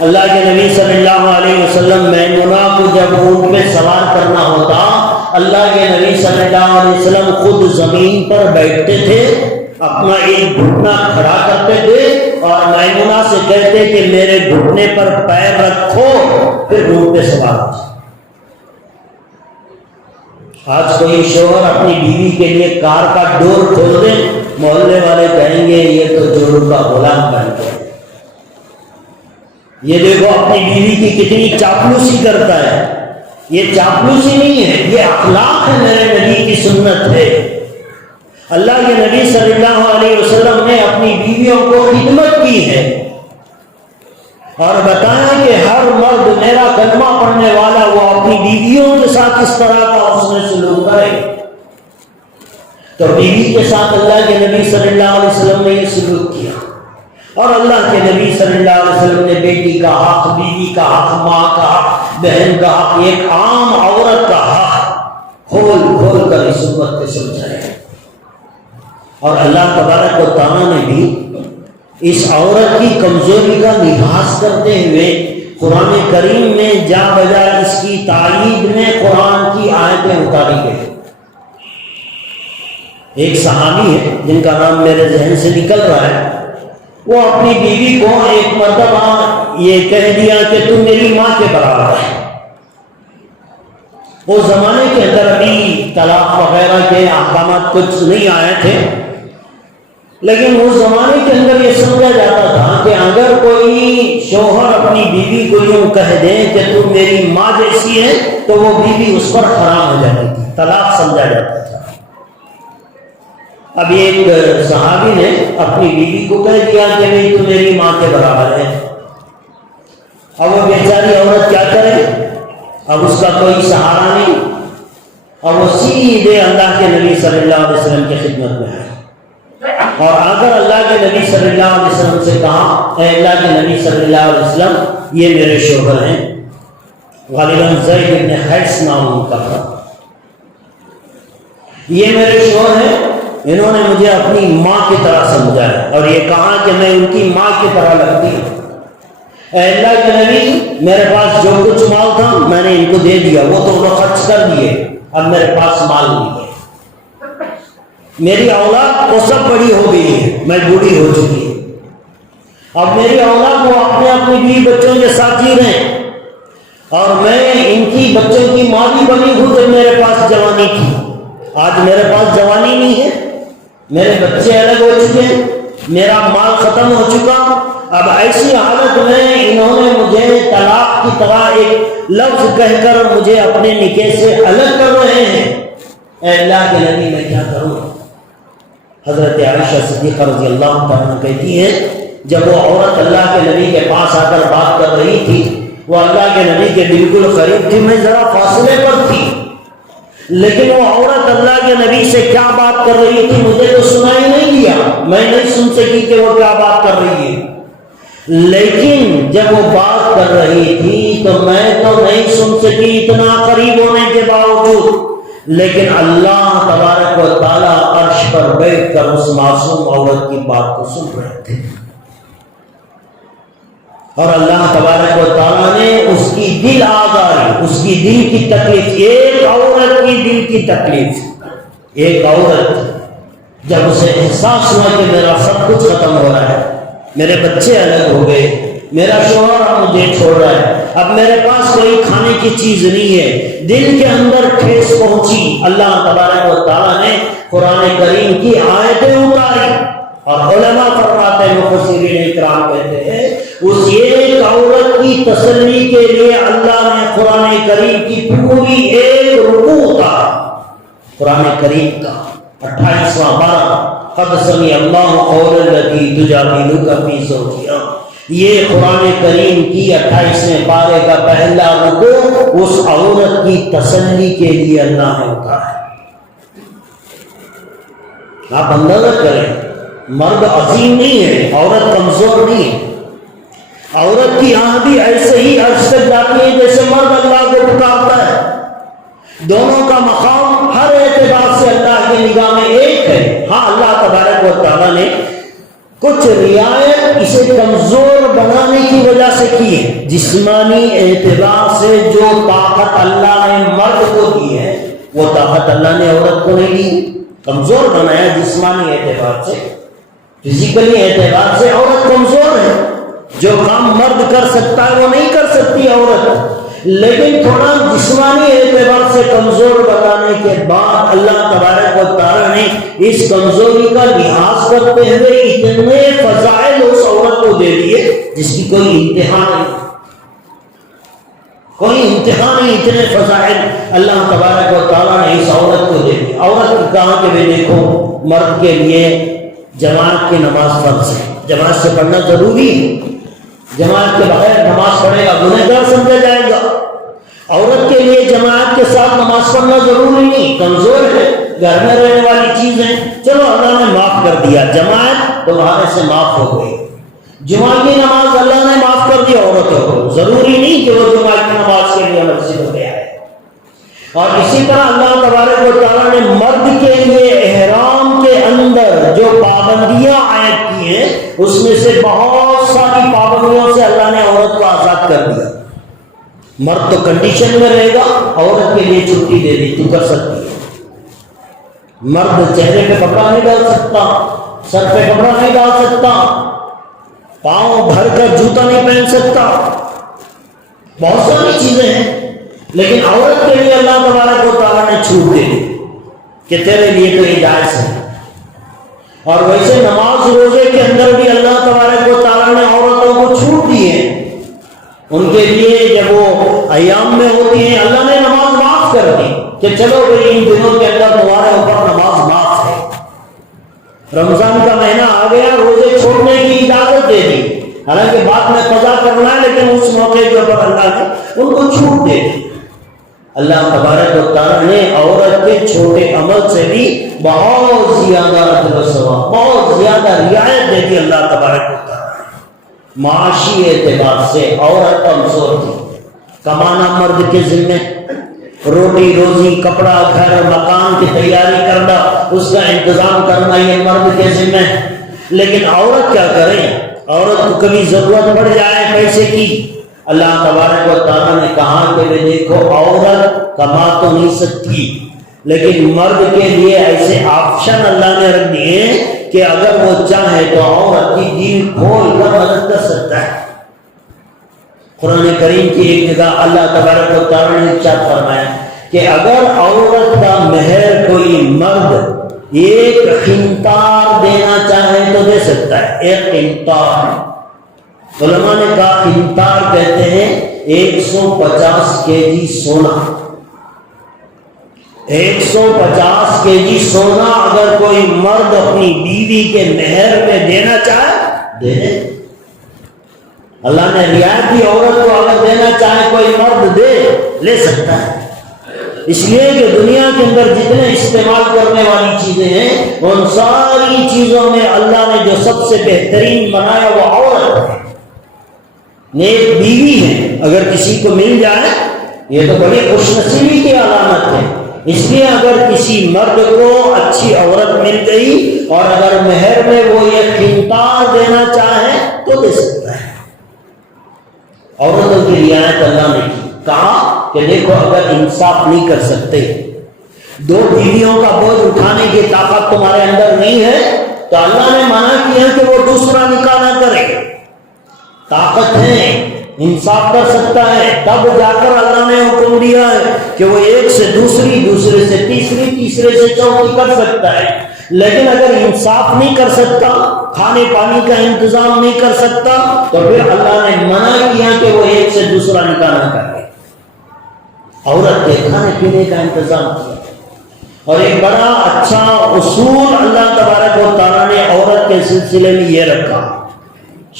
اللہ کے نبی صلی اللہ علیہ وسلم میمونہ کو جب اونٹ پہ سوار کرنا ہوتا، اللہ کے نبی صلی اللہ علیہ وسلم خود زمین پر بیٹھتے تھے، اپنا ایک گھٹنا کھڑا کرتے تھے اور میمونہ سے کہتے کہ میرے گھٹنے پر پیر رکھو، پھر اونٹ پہ سوار ہو۔ آج کوئی شوہر اپنی بیوی کے لیے کار کا ڈور کھول دے، محلے والے کہیں گے یہ تو جوڑوں کا غلام بن گیا، یہ دیکھو اپنی بیوی کی کتنی چاپلوسی کرتا ہے۔ یہ چاپلوسی نہیں ہے، یہ اخلاق ہے، میرے نبی کی سنت ہے۔ اللہ کے نبی صلی اللہ علیہ وسلم نے اپنی بیویوں کو خدمت کی ہے اور بتایا کہ ہر مرد میرا کلمہ پڑھنے والا وہ اپنی بیویوں کے ساتھ اس طرح کا اس نے سلوک کرے۔ تو بیوی کے ساتھ اللہ کے نبی صلی اللہ علیہ وسلم نے یہ سلوک کیا، اور اللہ کے نبی صلی اللہ علیہ وسلم نے بیٹی کا حق، بیوی کا حق، ماں کا حق، بہن کا حق، ایک عام عورت کا حق کھول کھول کر اس امت کو سمجھایا۔ اور اللہ تبارک و تعالیٰ نے بھی اس عورت کی کمزوری کا لحاظ کرتے ہوئے قرآن کریم میں جا بجا اس کی تائید میں قرآن کی آیتیں اتاری گئی۔ ایک صحابی ہے جن کا نام میرے ذہن سے نکل رہا ہے، وہ اپنی بیوی کو ایک مرتبہ یہ کہہ دیا کہ تم میری ماں کے برابر ہے۔ وہ زمانے کے اندر ابھی طلاق وغیرہ کے احکامات کچھ نہیں آئے تھے، لیکن اس زمانے کے اندر یہ سمجھا جاتا تھا کہ اگر کوئی شوہر اپنی بیوی کو یوں کہہ دے کہ تم میری ماں جیسی ہے تو وہ بیوی اس پر حرام ہو جاتی تھی، طلاق سمجھا جاتا تھا۔ اب ایک صحابی نے اپنی بیوی کو کہہ دیا کہ نہیں تو میری ماں کے برابر ہے۔ اب وہ بیچاری عورت کیا کرے؟ اب اس کا کوئی سہارا نہیں، اور وہ سیدھے اللہ کے نبی صلی اللہ علیہ وسلم کی خدمت میں آئی، اور آ کر اللہ کے نبی صلی اللہ علیہ وسلم سے کہا، اے اللہ کے نبی صلی اللہ علیہ وسلم، یہ میرے شوہر ہیں، غالباً زید بن حارث نام ان کا تھا، یہ میرے شوہر ہیں، انہوں نے مجھے اپنی ماں کی طرح سمجھا ہے اور یہ کہا کہ میں ان کی ماں کی طرح لگتی ہوں۔ اے اللہ کے نبی، میرے پاس جو کچھ مال تھا میں نے ان کو دے دیا، وہ تو خرچ کر دیے، اب میرے پاس مال نہیں ہے، میری اولاد وہ سب بڑی ہو گئی ہے، میں بوڑھی ہو چکی ہے، اب میری اولاد وہ اپنے اپنی بیوی بچوں کے ساتھ جی رہے ہیں اور میں ان کی بچوں کی ماں بھی بنی ہوں جب میرے پاس جوانی تھی۔ آج میرے پاس جوانی نہیں ہے، میرے بچے الگ ہو چکے ہیں، میرا مال ختم ہو چکا، اب ایسی حالت میں انہوں نے مجھے طلاق کی طرح ایک لفظ کہہ کر مجھے اپنے نکاح سے الگ کر رہے ہیں، اے اللہ کے نبی میں کیا کروں؟ حضرت عائشہ صدیقہ رضی اللہ تعالیٰ کہتی ہے جب وہ عورت اللہ کے نبی کے پاس آ کر بات کر رہی تھی، وہ اللہ کے نبی کے بالکل قریب تھی، میں ذرا فاصلے پر تھی، لیکن وہ عورت اللہ کے نبی سے کیا بات کر رہی تھی مجھے تو سنائی نہیں دیا، میں نہیں سن سکی کہ وہ کیا بات کر رہی ہے، لیکن جب وہ بات کر رہی تھی تو میں تو نہیں سن سکی اتنا قریب ہونے کے باوجود، لیکن اللہ تبارک و تعالیٰ عرش پر بیٹھ کر اس معصوم عورت کی بات کو سن رہے تھے، اور اللہ تبارک و تعالیٰ نے اس کی دل آزاری، اس کی دل کی تکلیف، ایک عورت کی دل کی تکلیف، ایک عورت جب اسے احساس ہوا کہ میرا سب کچھ ختم ہو رہا ہے، میرے بچے الگ ہو گئے، میرا شوہر اب مجھے چھوڑ رہا ہے، اب میرے پاس کوئی کھانے کی چیز نہیں ہے، دل کے اندر ٹھیس پہنچی، اللہ تبارک و تعالیٰ نے قرآن کریم کی آیتیں اتاری، اور علماء فرماتے ہیں، مفسرین اکرام کہتے ہیں اس ایک عورت کی تسلی کے لیے اللہ نے قرآن کریم کی پوری ایک رکوع اتارا، قرآن کریم کا 28واں پارہ، قد سمع اللہ قول التی تجادلک فی زوجہا، یہ قرآن کریم کی 28ویں پارے کا پہلا رکوع اس عورت کی تسلی کے لیے اللہ نے اتارا ہے۔ آپ اندازہ کریں، مرد عظیم نہیں ہے، عورت کمزور نہیں ہے، عورت کی آنکھ بھی ایسے ہی عرش تک جاتی ہے جیسے مرد اللہ کو پکارتا ہے، دونوں کا مقام ہر اعتبار سے اللہ کی نگاہ میں ایک ہے۔ ہاں اللہ تبارک و تعالیٰ نے کچھ رعایت اسے کمزور بنانے کی وجہ سے کی ہے، جسمانی اعتبار سے جو طاقت اللہ نے مرد کو دی ہے وہ طاقت اللہ نے عورت کو نہیں دی، کمزور بنایا جسمانی اعتبار سے، فزیکلی اعتبار سے عورت کمزور ہے، جو کام مرد کر سکتا ہے وہ نہیں کر سکتی عورت، لیکن تھوڑا جسمانی اعتبار سے کمزور بتانے کے بعد اللہ تبارک و تعالیٰ نے اس کمزوری کا لحاظ کرتے ہوئے اتنے فضائل اس عورت کو دے دیے جس کی کوئی انتہا نہیں، کوئی انتہا نہیں، اتنے فضائل اللہ تبارک و تعالیٰ نے اس عورت کو دے دی۔ عورت کی کہا کہ بھی دیکھو مرد کے لیے جماعت کی نماز فرض ہے، جماعت سے پڑھنا ضروری ہے، جماعت کے بغیر نماز پڑھے گا گنہگار سمجھا جائے گا، عورت کے لیے جماعت کے ساتھ نماز پڑھنا ضروری نہیں، کمزور ہے، گھر میں رہنے والی چیز ہے، چلو اللہ نے معاف کر دیا، جماعت تمہارے سے معاف ہو گئی، جمعہ کی نماز اللہ نے معاف کر دی عورتوں کو، ضروری نہیں کہ وہ جمعہ کی نماز کے لیے مسجد میں آئے۔ اور اسی طرح اللہ تبارک و تعالیٰ نے مرد کے لیے احرام کے اندر جو پابندیاں عائد کی ہیں اس میں سے بہت ساری پابندیوں سے اللہ نے عورت کو آزاد کر دیا۔ مرد تو کنڈیشن میں رہے گا، عورت کے لیے چھٹی دے دی، تو کر سکتی ہے۔ مرد چہرے پہ کپڑا نہیں ڈال سکتا، سر پہ کپڑا نہیں ڈال سکتا، پاؤں بھر کر جوتا نہیں پہن سکتا، بہت ساری چیزیں ہیں، لیکن عورت کے لیے اللہ تبارک و تعالیٰ نے چھوٹ دے دی کہ تیرے لیے تو یہ جائز ہے۔ اور ویسے نماز روزے کے اندر بھی اللہ تبارک و تعالیٰ نے عورتوں کو چھوٹ دی ہے، ان کے لیے جب وہ ایام میں ہوتی ہیں اللہ نے نماز معاف کر دی کہ چلو بھائی ان دنوں کے اندر تمہارے اوپر نماز معاف ہے۔ رمضان کا مہینہ آ گیا، روزے چھوڑنے کی اجازت دے دی، حالانکہ بعد میں قضا کرنا ہے، لیکن اس موقع کے اوپر اللہ نے ان کو چھوٹ دے دی۔ اللہ تبارک و تعالیٰ نے عورت کے چھوٹے عمل سے بھی بہت زیادہ اجر و ثواب، بہت زیادہ رعایت دے دی اللہ تبارک و تعالیٰ نے۔ معاشی اعتبار سے عورت کمزور تھی، کمانا مرد کے ذمے، روٹی روزی کپڑا گھر مکان کی تیاری کرنا، اس کا انتظام کرنا یہ مرد کے ذمے، لیکن عورت کیا کرے؟ عورت کو کبھی ضرورت پڑ جائے پیسے کی، اللہ تبارک و و تعالیٰ نے کہا کہ دیکھو عورت کما تو نہیں سکتی، لیکن مرد کے لیے ایسے آپشن اللہ نے رکھ دیے کہ اگر وہ چاہے تو عورت کی دل کھول کر مدد کر سکتا ہے۔ قرآن کریم کی ایک جگہ اللہ تبارک و تعالیٰ نے ارشاد فرمایا کہ اگر عورت کا مہر کوئی مرد ایک قنطار دینا چاہے تو دے سکتا ہے۔ ایک قنطار، علماء نے کہا قنطار کہتے ہیں 150 kg سونا۔ 150 kg سونا اگر کوئی مرد اپنی بیوی کے مہر میں دینا چاہے دے دے۔ اللہ نے رعایت دی، عورت کو اگر دینا چاہے کوئی مرد دے لے سکتا ہے، اس لیے کہ دنیا کے اندر جتنے استعمال کرنے والی چیزیں ہیں ان ساری چیزوں میں اللہ نے جو سب سے بہترین بنایا وہ عورت ہے، نیک بیوی ہے۔ اگر کسی کو مل جائے یہ تو بڑی خوش نصیبی کی علامت ہے۔ اس لیے اگر کسی مرد کو اچھی عورت مل گئی اور اگر مہر میں وہ یہ قنطار دینا چاہے تو دے سکتا ہے۔ عورتوں کی رعایت اللہ نے کی، کہا کہ دیکھو اگر انصاف نہیں کر سکتے، دو بیویوں کا بوجھ اٹھانے کی طاقت تمہارے اندر نہیں ہے تو اللہ نے منع کیا کہ وہ دوسرا نکاح نہ کرے۔ طاقت ہے، انصاف کر سکتا ہے، تب جا کر اللہ نے حکم دیا ہے کہ وہ ایک سے دوسری، دوسرے سے تیسری، تیسرے سے چوتھی کر سکتا ہے۔ لیکن اگر انصاف نہیں کر سکتا، کھانے پانی کا انتظام نہیں کر سکتا تو پھر اللہ نے منع کیا کہ وہ ایک سے دوسرا نکاح نہ کرے۔ عورت کے کھانے پینے کا انتظام کیا، اور ایک بڑا اچھا اصول اللہ تبارک و تعالیٰ نے عورت کے سلسلے میں یہ رکھا۔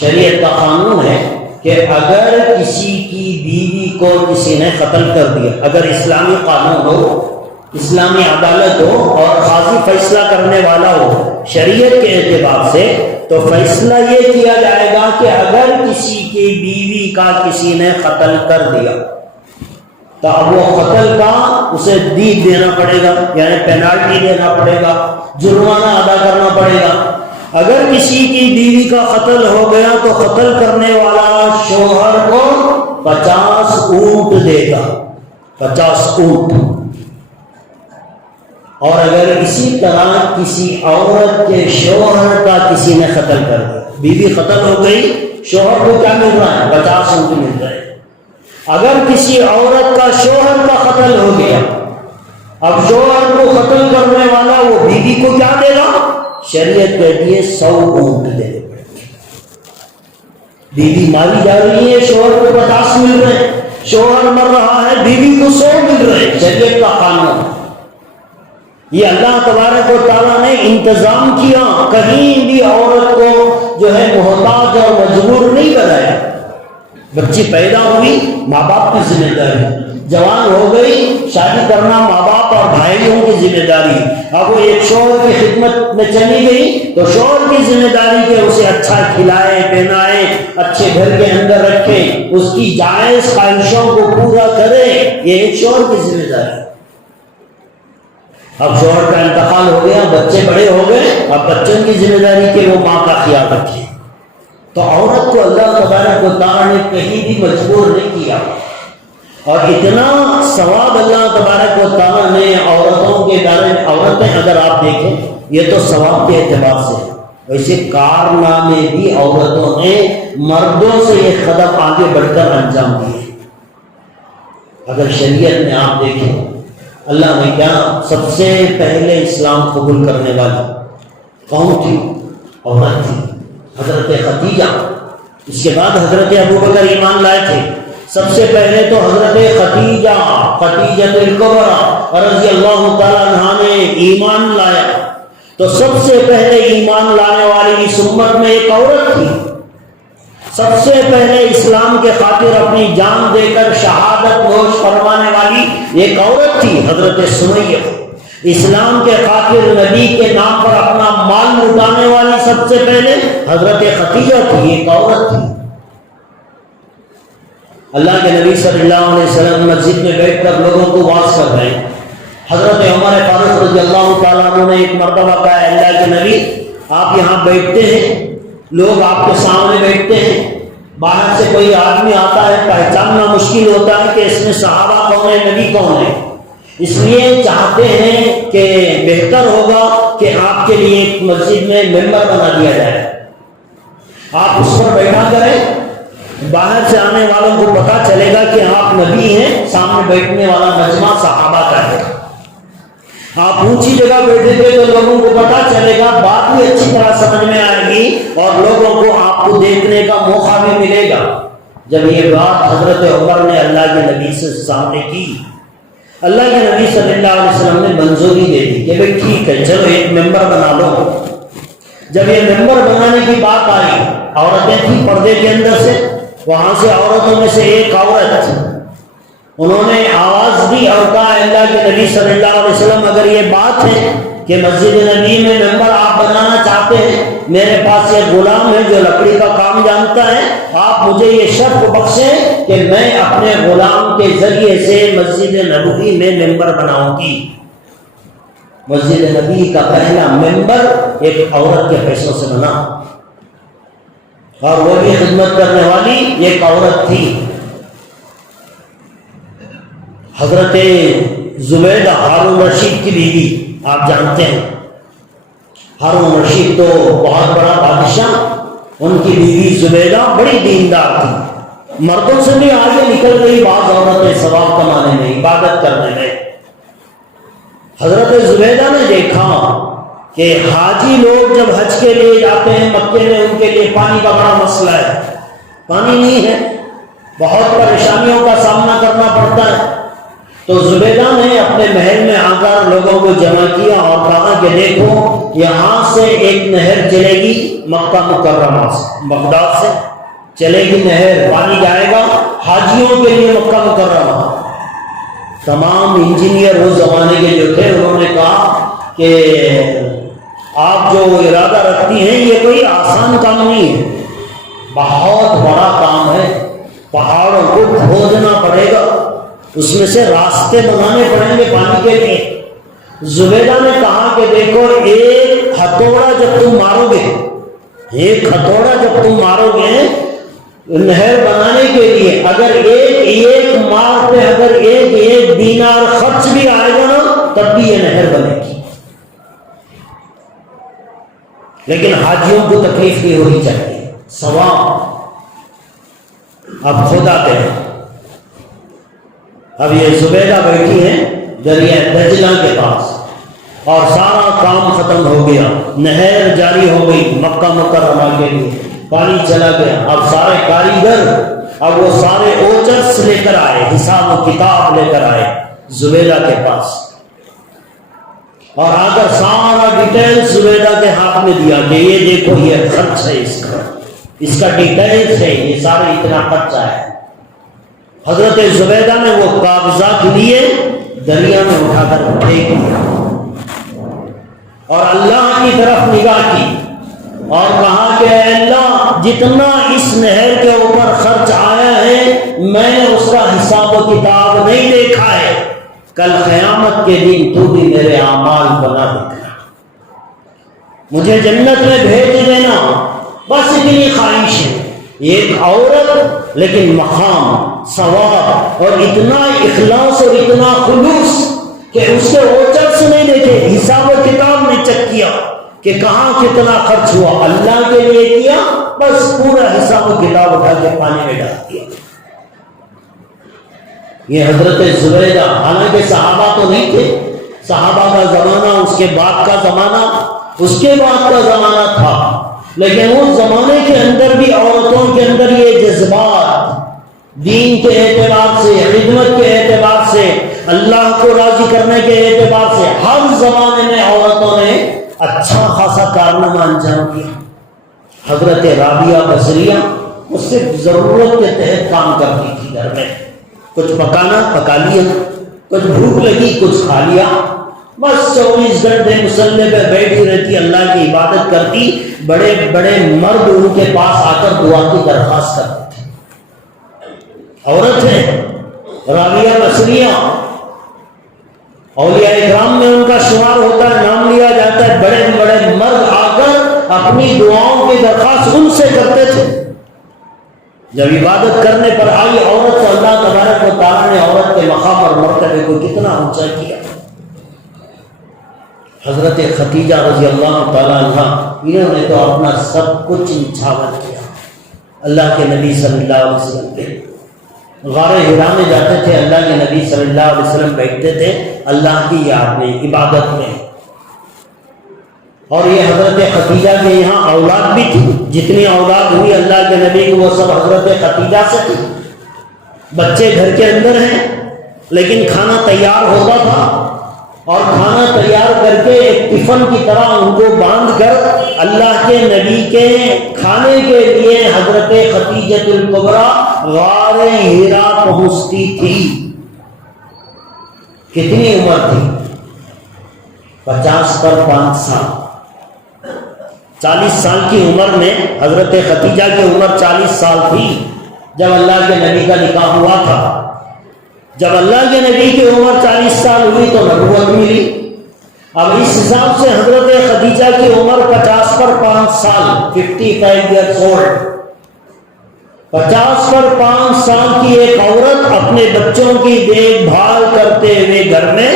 شریعت کا قانون ہے کہ اگر کسی کی بیوی کو کسی نے قتل کر دیا، اگر اسلامی قانون ہو، اسلامی عدالت ہو اور قاضی فیصلہ کرنے والا ہو شریعت کے اعتبار سے، تو فیصلہ یہ کیا جائے گا کہ اگر کسی کی بیوی کا کسی نے قتل کر دیا تو اب وہ قتل کا اسے دید دینا پڑے گا، یعنی پینالٹی دینا پڑے گا، جرمانہ ادا کرنا پڑے گا۔ اگر کسی کی بیوی کا قتل ہو گیا تو قتل کرنے والا شوہر کو 50 اونٹ دے گا، 50 اونٹ۔ اور اگر اسی طرح کسی عورت کے شوہر کا کسی نے قتل کر دیا، بیوی قتل ہو گئی، شوہر کو کیا مل رہا ہے؟ 50 اونٹ مل رہے ہیں۔ اگر کسی عورت کا شوہر کا قتل ہو گیا، اب شوہر کو قتل کرنے والا وہ بیوی کو کیا دے گا؟ شریعت کہتی ہے 100 اونٹ دے دے۔ بیوی ماری جا رہی ہے، شوہر کو 50 مل رہے ہیں، شوہر مر رہا ہے، بیوی کو 100 مل رہے ہیں۔ شریعت کا قانون یہ اللہ تبارک و تعالیٰ نے انتظام کیا، کہیں بھی عورت کو جو ہے محتاج اور مجبور نہیں بنایا۔ بچی پیدا ہوئی، ماں باپ کی ذمہ داری، جوان ہو گئی، شادی کرنا ماں باپ اور بھائیوں کی ذمہ داری۔ اب وہ ایک شوہر کی خدمت میں چلی گئی تو شوہر کی ذمہ داری کہ اسے اچھا کھلائے پہنائے، اچھے گھر کے اندر رکھے، اس کی جائز خواہشوں کو پورا کرے، یہ ایک شوہر کی ذمہ داری۔ اب شوہر کا انتقال ہو گیا، بچے بڑے ہو گئے، اب بچوں کی ذمہ داری کہ وہ ماں کا خیال رکھے۔ تو عورت کو اللہ تبارک و تعالیٰ نے کہیں بھی مجبور نہیں کیا، اور اتنا ثواب اللہ تبارک و تعالیٰ نے عورتوں کے بارے میں، عورتیں اگر آپ دیکھیں یہ تو ثواب کے اعتبار سے، ویسے کارنامے بھی عورتوں نے مردوں سے ایک قدم آگے بڑھ کر انجام دیے۔ اگر شریعت میں آپ دیکھیں اللہ نے کیا، سب سے پہلے اسلام قبول کرنے والی کون تھی؟ عورت تھی، حضرت خدیجہ۔ اس کے بعد حضرت ابوبکر ایمان لائے تھے۔ سب سے پہلے تو حضرت خدیجہ الکبریٰ رضی اللہ تعالیٰ عنہا نے ایمان لایا، تو سب سے پہلے ایمان لانے والی اس امت میں ایک عورت تھی۔ سب سے پہلے اسلام کے خاطر اپنی جان دے کر شہادت نوش فرمانے والی ایک عورت تھی، حضرت سمیہ۔ اسلام کے خاطر نبی کے نام پر اپنا مال لٹانے والی سب سے پہلے حضرت خدیجہ تھی، ایک عورت تھی۔ اللہ کے نبی صلی اللہ علیہ وسلم مسجد میں بیٹھ کر لوگوں کو واعظ کر رہے ہیں۔ حضرت عمر فاروق رضی اللہ تعالیٰ عنہ نے ایک مرتبہ کہا، اللہ کے نبی آپ یہاں بیٹھتے ہیں، لوگ آپ کے سامنے بیٹھتے ہیں، باہر سے کوئی آدمی آتا ہے پہچاننا مشکل ہوتا ہے کہ اس میں صحابہ کون ہے، نبی کون ہے، اس لیے چاہتے ہیں کہ بہتر ہوگا کہ آپ کے لیے ایک مسجد میں ممبر بنا دیا جائے، آپ اس پر بیٹھا کریں، باہر سے آنے والوں کو پتا چلے گا کہ آپ نبی ہیں، سامنے بیٹھنے والا مجمع صحابہ کا ہے، آپ اونچی جگہ بیٹھیں گے تو لوگوں کو پتا چلے گا، بات بھی اچھی طرح سمجھ میں آئے گی اور لوگوں کو آپ کو دیکھنے کا موقع بھی ملے گا۔ جب یہ بات حضرت عمر نے اللہ کے نبی سے سامنے کی، اللہ کے نبی صلی اللہ علیہ وسلم نے منظوری دے دی کہ بھئی ٹھیک ہے چلو ایک ممبر بنا لو۔ جب یہ ممبر بنانے کی بات آئی، عورتیں تھیں پردے کے اندر سے، وہاں سے عورتوں میں سے ایک عورت انہوں نے آواز دی اور کہا اللہ کے نبی صلی اللہ علیہ وسلم اگر یہ بات ہے کہ مسجد نبی میں ممبر آپ بنانا چاہتے ہیں، میرے پاس یہ غلام ہے جو لکڑی کا کام جانتا ہے، آپ مجھے یہ شرف بخشیں کہ میں اپنے غلام کے ذریعے سے مسجد نبوی میں ممبر بناؤں گی۔ مسجد نبی کا پہلا ممبر ایک عورت کے پیسوں سے بنا، اور وہ بھی خدمت کرنے والی ایک عورت تھی، حضرت زبیدہ، ہارون رشید کی بیوی۔ آپ جانتے ہیں ہارون رشید تو بہت بڑا بادشاہ، ان کی بیوی زبیدہ بڑی دیندار تھی، مردوں سے بھی آگے نکل گئی بعض عورتیں ثواب کمانے میں، عبادت کرنے میں۔ حضرت زبیدہ نے دیکھا کہ حاجی لوگ جب حج کے لیے جاتے ہیں مکے میں، ان کے لیے پانی کا بڑا مسئلہ ہے، پانی نہیں ہے، بہت پریشانیوں کا سامنا کرنا پڑتا ہے۔ تو زبیدہ نے اپنے محل میں آ کر لوگوں کو جمع کیا اور کہا کہ دیکھو یہاں سے ایک نہر چلے گی، مکہ مکرمہ سے، بغداد سے چلے گی نہر، پانی جائے گا حاجیوں کے لیے مکہ مکرمہ۔ تمام انجینئر اس زمانے کے جو تھے انہوں نے کہا کہ آپ جو ارادہ رکھتی ہیں یہ کوئی آسان کام نہیں ہے، بہت بڑا کام ہے، پہاڑوں کو کھودنا پڑے گا، اس میں سے راستے بنانے پڑیں گے پانی کے لیے۔ زبیدہ نے کہا کہ دیکھو ایک ہتھوڑا جب تم مارو گے، ایک ہتھوڑا جب تم مارو گے نہر بنانے کے لیے، اگر ایک مار پہ اگر ایک دینار خرچ بھی آئے گا نا تب بھی یہ نہر بنے گی، لیکن حاجیوں کو تکلیف نہیں ہونی چاہیے، ثواب۔ اب خدا کرے، اب یہ زبیدہ بیٹھی ہیں دریا دجلہ کے پاس اور سارا کام ختم ہو گیا، نہر جاری ہو گئی مکہ مکرمہ کے لیے، پانی چلا گیا۔ اب سارے کاریگر، اب وہ سارے اوچرس لے کر آئے، حساب و کتاب لے کر آئے زبیدہ کے پاس، اور آ کر سارا ڈیٹیل زبیدہ کے ہاتھ میں دیا کہ یہ دیکھو یہ خرچ ہے، اس کا ڈیٹیلز ہے، یہ سارے اتنا خرچہ ہے۔ حضرت زبیدہ نے وہ کاغذات لیے دریا میں اٹھا کر پھینک دیا اور اللہ کی طرف نگاہ کی اور کہا کہ اے اللہ جتنا اس نہر کے اوپر خرچ آیا ہے میں نے اس کا حساب و کتاب نہیں دیکھا ہے، کل قیامت کے دن تو بھی میرے اعمال بنا دینا، مجھے جنت میں بھیج دینا، بس اتنی خواہش ہے۔ ایک عورت لیکن مقام، ثواب اور اتنا اخلاص اور اتنا خلوص کہ اس کے اوچرس نہیں دیکھے، حساب و کتاب نہیں چیک کیا کہ کہاں کتنا خرچ ہوا، اللہ کے لیے کیا، بس پورا حساب و کتاب اٹھا کے پانی میں ڈال دیا۔ یہ حضرت زبیدہ، حالانکہ صحابہ تو نہیں تھے، صحابہ کا زمانہ اس کے بعد کا زمانہ اس کے بعد کا زمانہ تھا، لیکن اس زمانے کے اندر بھی عورتوں کے اندر یہ جذبات دین کے اعتبار سے، خدمت کے اعتبار سے، اللہ کو راضی کرنے کے اعتبار سے ہر زمانے میں عورتوں نے اچھا خاصا کارنامہ انجام دیا۔ حضرت رابعہ بصریہ وہ صرف ضرورت کے تحت کام کرتی تھی، گھر میں کچھ پکانا پکا لیا، کچھ بھوک لگی کچھ کھا لیا، بس 24 گھنٹے مصلی پہ بیٹھی رہتی، اللہ کی عبادت کرتی۔ بڑے بڑے مرد ان کے پاس آ کر دعا کی درخواست کرتے تھے۔ عورت ہے رابعہ بصریہ، اولیاء اکرام میں ان کا شمار ہوتا ہے، نام لیا جاتا ہے، بڑے بڑے مرد آ کر اپنی دعاؤں کی درخواست ان سے کرتے تھے۔ جب عبادت کرنے پر آئی عورت تو اللہ تبارک و تعالیٰ نے عورت کے مقام اور مرتبے کو کتنا اونچا کیا. حضرت خدیجہ رضی اللہ تعالیٰ عنہ انہوں نے تو اپنا سب کچھ نچھاور کیا. اللہ کے نبی صلی اللہ علیہ وسلم کے غار حرا میں جاتے تھے, اللہ کے نبی صلی اللہ علیہ وسلم بیٹھتے تھے اللہ کی یاد میں, عبادت میں. اور یہ حضرت خدیجہ کے یہاں اولاد بھی تھی, جتنی اولاد ہوئی اللہ کے نبی کو وہ سب حضرت خدیجہ سے تھی. بچے گھر کے اندر ہیں لیکن کھانا تیار ہوتا تھا اور کھانا تیار کر کے ایک ٹفن کی طرح ان کو باندھ کر اللہ کے نبی کے کھانے کے لیے حضرت خدیجہ الکبریٰ غار حرا پہنچتی تھی. کتنی عمر تھی؟ 50 پر 5 سال. 40 سال کی عمر میں حضرت خدیجہ کی عمر 40 سال تھی جب اللہ کے نبی کا نکاح ہوا تھا. جب اللہ کے نبی کی عمر 40 سال ہوئی تو نبوت ملی. اب اس حساب سے حضرت خدیجہ کی عمر 50 پر 5 سال 55 ایئرس اولڈ. 50 پر 5 سال کی ایک عورت اپنے بچوں کی دیکھ بھال کرتے ہوئے گھر میں,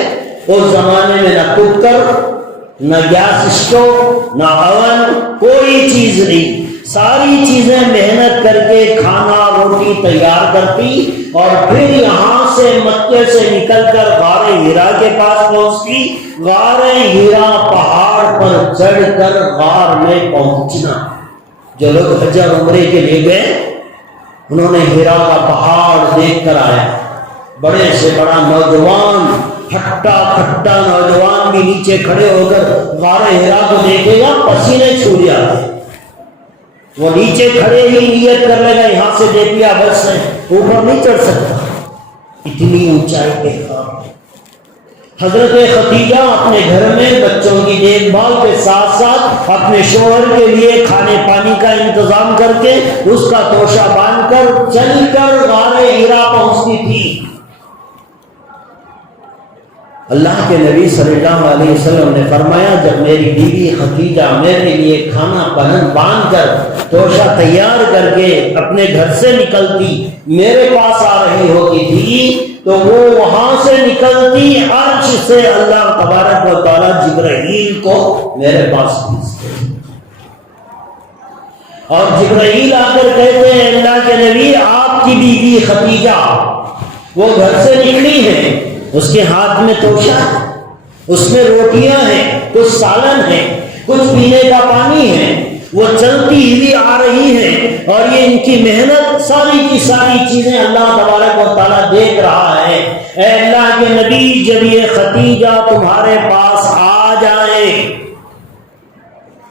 اس زمانے میں نہ کوکر, نہ گیس اسٹوو, نہ اوون, کوئی چیز نہیں. ساری چیزیں محنت کر کے کھانا روٹی تیار کرتی اور پھر یہاں سے مکے سے نکل کر غار حرا کے پاس پہنچتی. غار حرا پہاڑ پر چڑھ کر غار میں پہنچنا. جو لوگ حج اور عمرے کے لیے گئے انہوں نے حرا کا پہاڑ دیکھ کر آیا. بڑے سے بڑا نوجوان, ہٹا کھٹا نوجوان بھی نیچے کھڑے ہو کر غار حرا کو دیکھے گا, پسینے چھوٹ جاتے. وہ نیچے کھڑے ہی نیت کر لے گا یہاں سے دیکھ لیا بس ہے, اوپر نہیں چڑھ سکتا, اتنی اونچائی پہ تھا. حضرت خدیجہ اپنے گھر میں بچوں کی دیکھ بھال کے ساتھ ساتھ اپنے شوہر کے لیے کھانے پانی کا انتظام کر کے اس کا توشہ باندھ کر چل کر غار حرا پہنچتی تھی. اللہ کے نبی صلی اللہ علیہ وسلم نے فرمایا جب میری بیوی خدیجہ میرے لیے کھانا باندھ کر توشہ تیار کر کے اپنے گھر سے نکلتی میرے پاس آ رہی ہوتی تھی تو وہ وہاں سے نکلتی عرش سے اللہ تبارک و تعالیٰ جبرائیل کو میرے پاس بھیجتے اور جبرائیل آ کر کہتے ہیں اللہ کے نبی آپ کی بیوی خدیجہ وہ گھر سے نکلی ہے, اس کے ہاتھ میں توشہ ہے, اس میں روٹیاں ہیں, کچھ سالن ہے, کچھ پینے کا پانی ہے, وہ چلتی ہوئی آ رہی ہے اور یہ ان کی محنت ساری کی ساری چیزیں اللہ تبارک و تعالیٰ دیکھ رہا ہے. اے اللہ کے نبی جب یہ خدیجہ تمہارے پاس آ جائے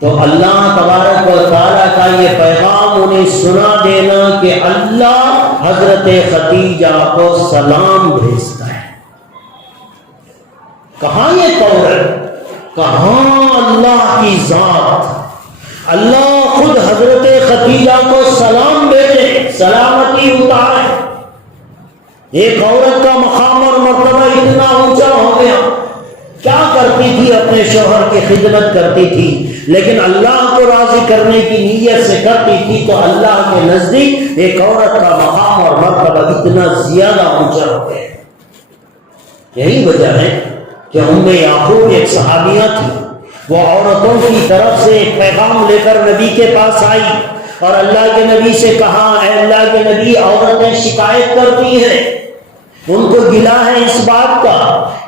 تو اللہ تبارک و تعالیٰ کا یہ پیغام انہیں سنا دینا کہ اللہ حضرت خدیجہ کو سلام بھیجتا ہے. کہاں یہ طور, کہاں اللہ کی ذات, اللہ خود حضرت خدیجہ کو سلام بھیجے, سلامتی اتارے. ایک عورت کا مقام اور مرتبہ اتنا اونچا ہو گیا. کیا کرتی تھی؟ اپنے شوہر کی خدمت کرتی تھی, لیکن اللہ کو راضی کرنے کی نیت سے کرتی تھی تو اللہ کے نزدیک ایک عورت کا مقام اور مرتبہ اتنا زیادہ اونچا ہو گیا. یہی وجہ ہے کہ ام یعقوب ایک صحابیہ تھی, وہ عورتوں کی طرف سے ایک پیغام لے کر نبی کے پاس آئی اور اللہ کے نبی سے کہا اے اللہ کے نبی عورتیں شکایت کرتی ہیں, ان کو گلا ہے اس بات کا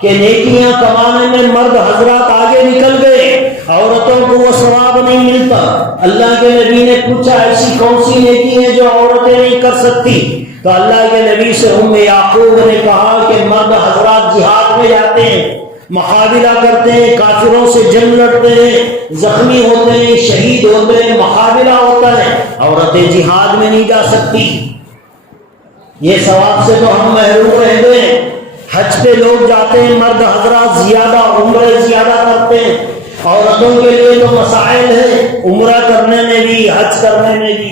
کہ نیکیاں کمانے میں مرد حضرات آگے نکل گئے, عورتوں کو وہ ثواب نہیں ملتا. اللہ کے نبی نے پوچھا ایسی کون سی نیکی ہے جو عورتیں نہیں کر سکتی؟ تو اللہ کے نبی سے ام یعقوب نے کہا کہ مرد حضرات جہاد میں جاتے ہیں, مقابلہ کرتے ہیں, کافروں سے جنگ لڑتے ہیں, زخمی ہوتے ہیں, شہید ہوتے ہیں, مقابلہ ہوتا ہے, عورتیں جہاد میں نہیں جا سکتی. یہ ثواب سے تو ہم محروم رہ گئے. حج پہ لوگ جاتے ہیں, مرد حضرات زیادہ عمرے زیادہ کرتے ہیں, عورتوں کے لیے تو مسائل ہیں عمرہ کرنے میں بھی حج کرنے میں بھی,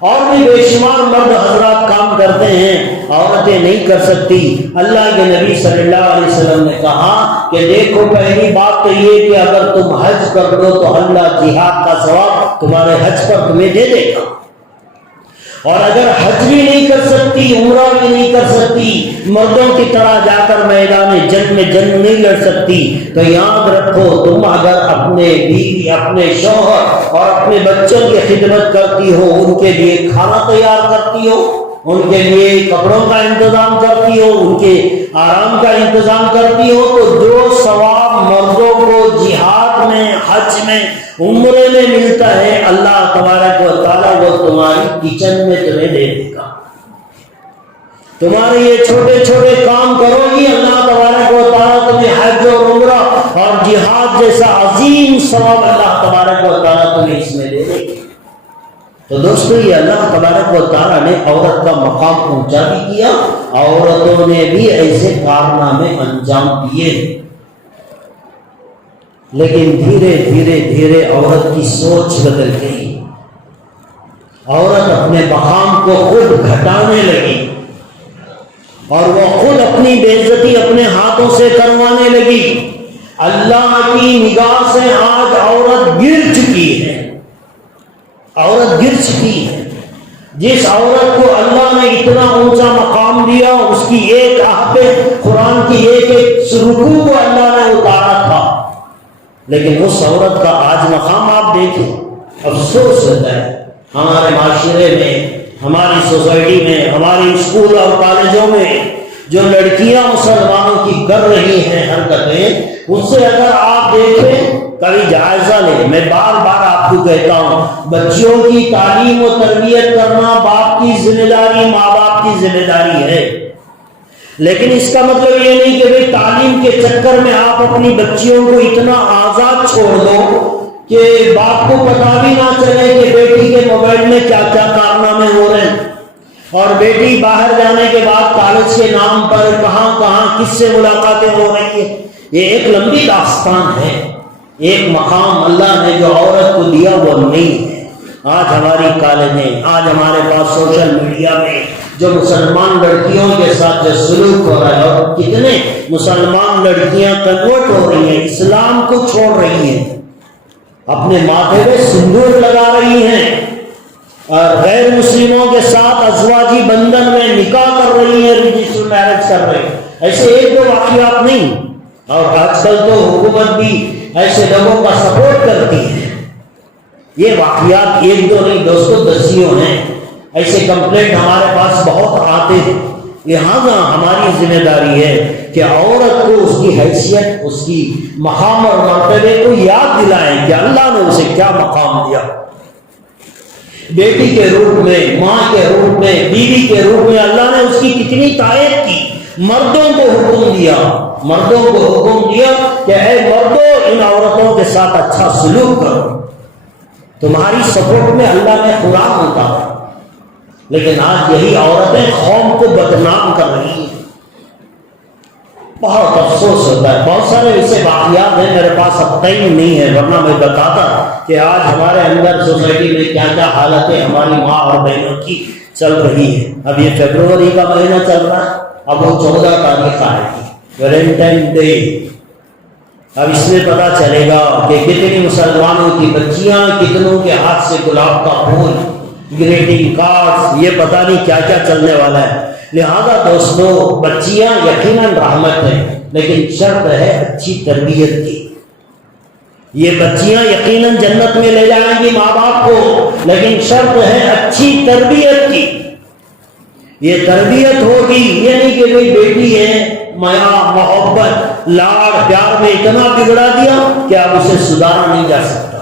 اور بھی بے شمار مرد حضرات کام کرتے ہیں, عورتیں نہیں کر سکتی. اللہ کے نبی صلی اللہ علیہ وسلم نے کہا کہ دیکھو پہلی بات تو یہ کہ اگر تم حج کر دو تو اللہ جہاد کا ثواب تمہارے حج پر تمہیں دے دے گا, اور اگر حج بھی نہیں کر سکتی، عمرہ بھی نہیں کر سکتی، مردوں کی طرح جا کر میدان جنگ میں جنگ نہیں لڑ سکتی، تو یاد رکھو تم اگر اپنے بیوی، اپنے شوہر اور اپنے بچوں کی خدمت کرتی ہو، ان کے لیے کھانا تیار کرتی ہو، ان کے لیے کپڑوں کا انتظام کرتی ہو، ان کے آرام کا انتظام کرتی ہو، تو جو ثواب مردوں کو جہاد میں، حج میں، عمرے میں ملتا ہے، اللہ تبارک و تعالیٰ وہ تمہاری کچن میں تمہیں دے دے گا۔ تمہارے یہ چھوٹے چھوٹے کام کرو گی، اللہ تبارک و تعالیٰ تمہیں حج اور عمرہ اور جہاد جیسا عظیم ثواب اللہ تبارک و تعالیٰ تمہیں اس میں دے دے گی۔ تو دوستو، یہ اللہ تبارک و تعالیٰ نے عورت کا مقام اونچا بھی کیا، عورتوں نے بھی ایسے کارنامے انجام دیے، لیکن دھیرے دھیرے دھیرے عورت کی سوچ بدل گئی، عورت اپنے مقام کو خود گھٹانے لگی اور وہ خود اپنی بے عزتی اپنے ہاتھوں سے کروانے لگی۔ اللہ کی نگاہ سے آج عورت گر چکی ہے، عورت گر چکی ہے۔ جس عورت کو اللہ نے اتنا اونچا مقام دیا، اس کی ایک آہ پہ قرآن کی ایک ایک رکوع کو اللہ نے اتارا تھا، لیکن اس عورت کا آج مقام آپ دیکھیں، افسوس ہوتا ہے۔ ہمارے معاشرے میں، ہماری سوسائٹی میں، ہماری اسکول اور کالجوں میں جو لڑکیاں مسلمانوں کی کر رہی ہیں حرکتیں، ان سے اگر آپ دیکھیں، کبھی جائزہ لیں۔ میں بار بار آپ کو کہتا ہوں، بچوں کی تعلیم و تربیت کرنا باپ کی ذمہ داری، ماں باپ کی ذمہ داری ہے، لیکن اس کا مطلب یہ نہیں کہ بھئی تعلیم کے چکر میں آپ اپنی بچیوں کو اتنا آزاد چھوڑ دو کہ باپ کو پتا بھی نہ چلے کہ بیٹی کے موبائل میں کیا کیا کارنامے ہو رہے ہیں، اور بیٹی باہر جانے کے بعد کالج کے نام پر کہاں کہاں کس سے ملاقاتیں ہو رہی ہیں۔ یہ ایک لمبی داستان ہے، ایک مقام اللہ نے جو عورت کو دیا وہ نہیں ہے۔ آج ہماری کالجیں، آج ہمارے پاس سوشل میڈیا میں جو مسلمان لڑکیوں کے ساتھ جو سلوک ہو رہا ہے، اور کتنے مسلمان لڑکیاں کنورٹ ہو رہی ہیں، اسلام کو چھوڑ رہی ہیں، اپنے ماتھے پہ سندور لگا رہی ہیں اور غیر مسلموں کے ساتھ ازواجی بندھن میں نکاح کر رہی ہیں، رجسٹر میرج کر رہے ہیں۔ ایسے ایک دو واقعات نہیں، اور آج کل تو حکومت بھی ایسے لوگوں کا سپورٹ کرتی ہے۔ یہ واقعات ایک دو نہیں دوستو، دسیوں ہیں۔ ایسے کمپلینٹ ہمارے پاس بہت آتے ہیں، لہذا ہماری ذمہ داری ہے کہ عورت کو اس کی حیثیت، اس کی مقام اور مرتبے کو یاد دلائیں کہ اللہ نے اسے کیا مقام دیا۔ بیٹی کے روپ میں، ماں کے روپ میں، بیوی کے روپ میں اللہ نے اس کی کتنی تائید کی۔ مردوں کو حکم دیا، مردوں کو حکم دیا کہ اے مردوں، ان عورتوں کے ساتھ اچھا سلوک کرو، تمہاری سپورٹ میں اللہ نے قرآن اتارا۔ لیکن آج یہی عورتیں قوم کو بدنام کر رہی ہیں۔ بہت افسوس ہوتا ہے۔ بہت سارے ایسے واقعات ہیں، میرے پاس اب ٹائم نہیں ہے، ورنہ میں بتاتا کہ آج ہمارے اندر سوسائٹی میں کیا کیا حالتیں ہماری ماں اور بہنوں کی چل رہی ہے۔ اب یہ فیبروری کا مہینہ چل رہا ہے، اب وہ 14 تاریخ آئے گی، ویلنٹائن ڈے۔ اب اس میں پتا چلے گا کہ کتنی مسلمانوں کی بچیاں، کتنوں کے ہاتھ سے گلاب کا پھول، گریٹنگ کارڈز، یہ پتہ نہیں کیا کیا چلنے والا ہے۔ لہذا دوستو، بچیاں یقیناً رحمت ہے، لیکن شرط ہے اچھی تربیت کی۔ یہ بچیاں یقیناً جنت میں لے جائیں گی ماں باپ کو، لیکن شرط ہے اچھی تربیت کی۔ یہ تربیت ہوگی، یہ نہیں کہ کوئی بیٹی ہے، مایا محبت لاڑ پیار میں اتنا بگڑا دیا کہ اب اسے سدھارا نہیں جا سکتا۔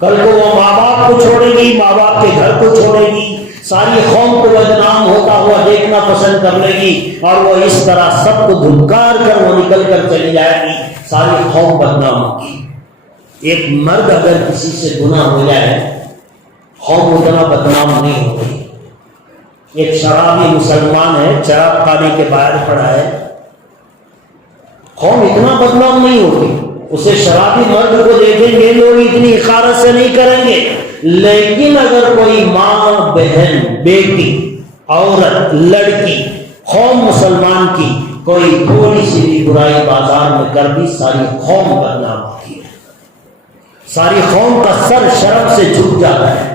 کل کو وہ ماں باپ کو چھوڑے گی، ماں باپ کے گھر کو چھوڑے گی، ساری قوم کو بدنام ہوتا ہوا دیکھنا پسند کر لے گی، اور وہ اس طرح سب کو دھنکار کر وہ نکل کر چلی جائے گی، ساری قوم بدنام ہوگی۔ ایک مرد اگر کسی سے گناہ ہو جائے، قوم اتنا بدنام نہیں ہوگی۔ ایک شرابی مسلمان ہے، شراب کھانے کے باہر پڑا ہے، قوم اتنا بدنام نہیں ہوگی۔ اسے شرابی مرد کو دیکھیں گے لوگ اتنی حقارت سے نہیں کریں گے، لیکن اگر کوئی ماں، بہن، بیٹی، عورت، لڑکی، قوم مسلمان کی کوئی تھوڑی سی بھی برائی بازار میں کر دی، ساری قوم بدنام ہوتی ہے، ساری قوم کا سر شرم سے جھک جاتا ہے۔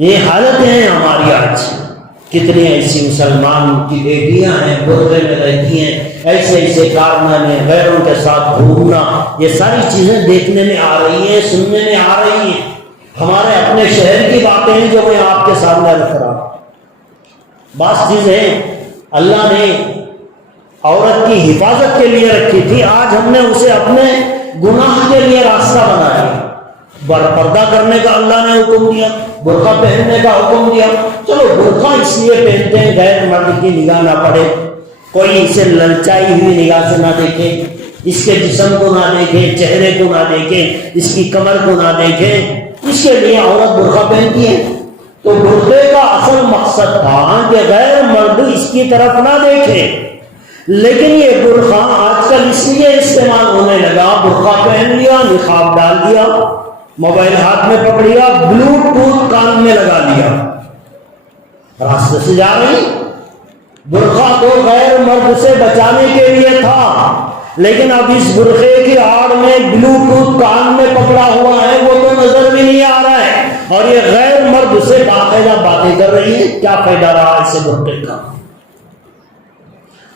یہ حالتیں ہیں ہماری آج. کتنی ایسی مسلمان کی بیٹیاں ہیں برقعے میں رہتی ہیں, ایسے ایسے کارنامے, غیروں کے ساتھ گھومنا, یہ ساری چیزیں دیکھنے میں آ رہی ہیں, سننے میں آ رہی ہیں. ہمارے اپنے شہر کی باتیں ہیں جو میں آپ کے سامنے رکھ رہا ہوں. بعض چیزیں اللہ نے عورت کی حفاظت کے لیے رکھی تھی, آج ہم نے اسے اپنے گناہ کے لیے راستہ بنایا. پردہ کرنے کا اللہ نے حکم دیا, برقع پہننے کا حکم دیا. چلو برقع اس لیے پہنتے ہیں غیر مرد کی نگاہ نہ پڑے, کوئی اسے للچائی ہوئی نگاہ سے نہ دیکھے, اس کے جسم کو نہ دیکھے, چہرے کو نہ دیکھے, اس کی کمر کو نہ دیکھے, اس کے لیے عورت برقع پہنتی ہے. تو برقعے کا اصل مقصد تھا کہ غیر مرد اس کی طرف نہ دیکھے. لیکن یہ برقع آج کل اس لیے استعمال ہونے لگا, برقع پہن لیا, نقاب ڈال دیا, موبائل ہاتھ میں پکڑ لیا, بلوٹوتھ کان میں لگا لیا, راستے سے جا رہی. برقع تو غیر مرد سے بچانے کے لیے تھا, لیکن اب اس برقعے کی آڑ میں بلوٹوتھ کان میں پکڑا ہوا ہے, وہ تو نظر بھی نہیں آ رہا ہے, اور یہ غیر مرد سے باقاعدہ باتیں کر رہی ہے. کیا فائدہ رہا اس سے برقعے کا؟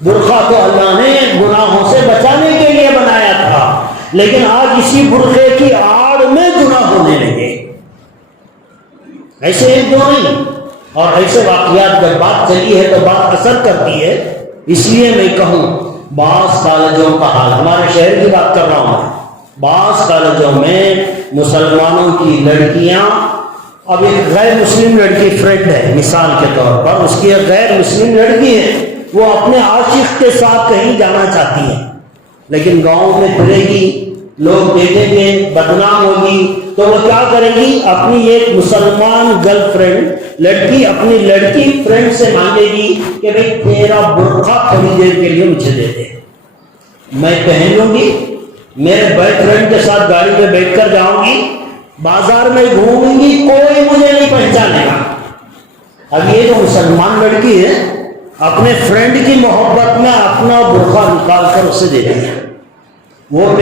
برقع تو اللہ نے گناہوں سے بچانے کے لیے بنایا تھا, لیکن آج اسی برقعے کی آڑ میں گناہ ہونے لگے. ایسے ایک دو نہیں, اور ایسے واقعات جب بات چلی ہے تو بات اثر کرتی ہے. اس لیے میں کہوں, بعض کالجوں کا حال, ہمارے شہر کی بات کر رہا ہوں, بعض کالجوں میں مسلمانوں کی لڑکیاں, اب ایک غیر مسلم لڑکی فرینڈ ہے مثال کے طور پر, اس کی ایک غیر مسلم لڑکی ہے, وہ اپنے عاشق کے ساتھ کہیں جانا چاہتی ہے, لیکن گاؤں میں پھرے گی, لوگ دیکھیں گے, بدنام ہوگی, تو وہ کیا کرے گی, اپنی ایک مسلمان گرل فرینڈ لڑکی اپنی لڑکی فرینڈ سے مانگے گی کہ بھئی تیرا برقع تھوڑی دیر کے لیے مجھے دے دے, میں پہن لوں گی, میرے بوائے فرینڈ کے ساتھ گاڑی میں بیٹھ کر جاؤں گی, بازار میں گھوموں گی, کوئی مجھے نہیں پہچانے گا. اب یہ جو مسلمان لڑکی ہے اپنے فرینڈ کی محبت میں اپنا برقع نکال کر اسے دے دیا. وہ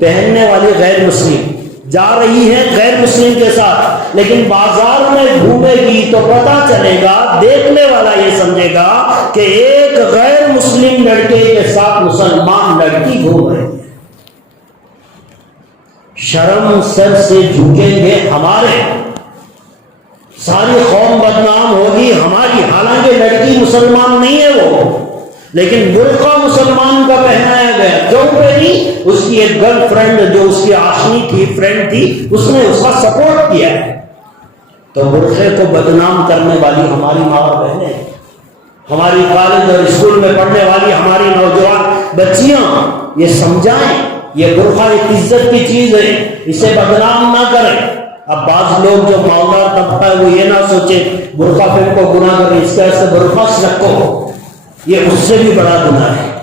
پہننے والی غیر مسلم جا رہی ہے غیر مسلم کے ساتھ, لیکن بازار میں گھومے گی تو پتا چلے گا, دیکھنے والا یہ سمجھے گا کہ ایک غیر مسلم لڑکے کے ساتھ مسلمان لڑکی گھوم رہی ہے. شرم سر سے جھکیں گے ہمارے, ساری قوم بدنام ہوگی ہماری, حالانکہ لڑکی مسلمان نہیں ہے وہ, لیکن برقع مسلمان کا پہنایا گیا. کیوں پہنی؟ اس کی ایک گرل فرینڈ جو اس کی آشنی تھی, فرینڈ تھی, اس نے اس کا سپورٹ کیا ہے. تو برقعے کو بدنام کرنے والی ہماری ماں اور بہنیں, ہماری کالج اور اسکول میں پڑھنے والی ہماری نوجوان بچیاں, یہ سمجھائیں یہ برقع ایک عزت کی چیز ہے, اسے بدنام نہ کریں. اب بعض لوگ جو مالدار طبقہ ہے وہ یہ نہ سوچے برقع پہن کو گناہ کرے, اس طرح سے برقع رکھو, یہ اس سے بھی بڑا گناہ ہے.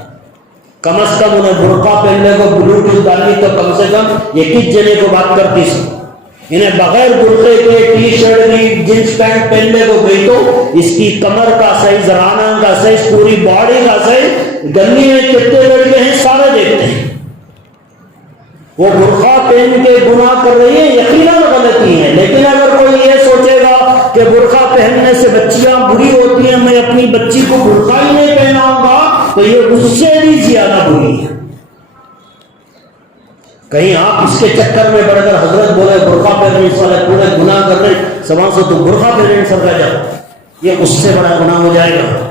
کم از کم انہیں برقع پہننے کو, بلوٹوتھ ڈالنی تو کم سے کم یہ کس جنے کو بات کرتی سو, انہیں بغیر برقعے کے ٹی شرٹ بھی جینس پینٹ پہننے کو گئی تو اس کی کمر کا سائز, رانہ کا سائز, پوری باڈی کا سائز, گلی میں کتنے لڑکے ہیں سارے دیکھتے ہیں. وہ برقع پہن کے گناہ کر رہی ہے, یقیناً غلطی ہے, لیکن اگر کوئی یہ سوچے گا کہ برقع پہننے سے بچیاں بری ہوتی ہیں, میں اپنی بچی کو برقع ہی نہیں پہناؤں گا, تو یہ اس سے بھی زیادہ بری ہے. کہیں آپ اس کے چکر میں پڑ کر حضرت بولے برقع پہننے والے پورے گناہ کر رہے, سما سے تو برقع پہننے سر رہ جاؤ, یہ اس سے بڑا گناہ ہو جائے گا.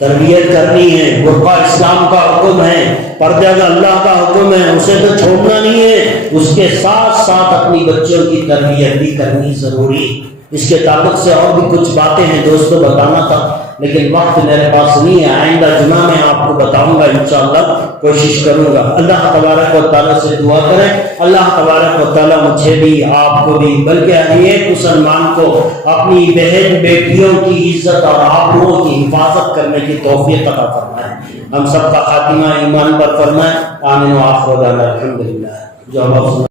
تربیت کرنی ہے, برقع اسلام کا حکم ہے, پردہ کا اللہ کا حکم ہے, اسے تو چھوڑنا نہیں ہے, اس کے ساتھ ساتھ اپنی بچوں کی تربیت بھی کرنی ضروری. اس کے تعلق سے اور بھی کچھ باتیں ہیں دوستوں بتانا تھا, لیکن وقت میرے پاس نہیں ہے. آئندہ جمعہ میں آپ کو بتاؤں گا انشاءاللہ, کوشش کروں گا. اللہ تبارک و تعالیٰ سے دعا کریں, اللہ تبارک و تعالیٰ مجھے بھی آپ کو بھی بلکہ ہر ایک مسلمان کو اپنی بہن بیٹیوں کی عزت اور آبرو کی حفاظت کرنے کی توفیق عطا فرمائے. ہم سب کا خاتمہ ایمان پر فرمائے. آمین و آخر دعوانا الحمدللہ. جو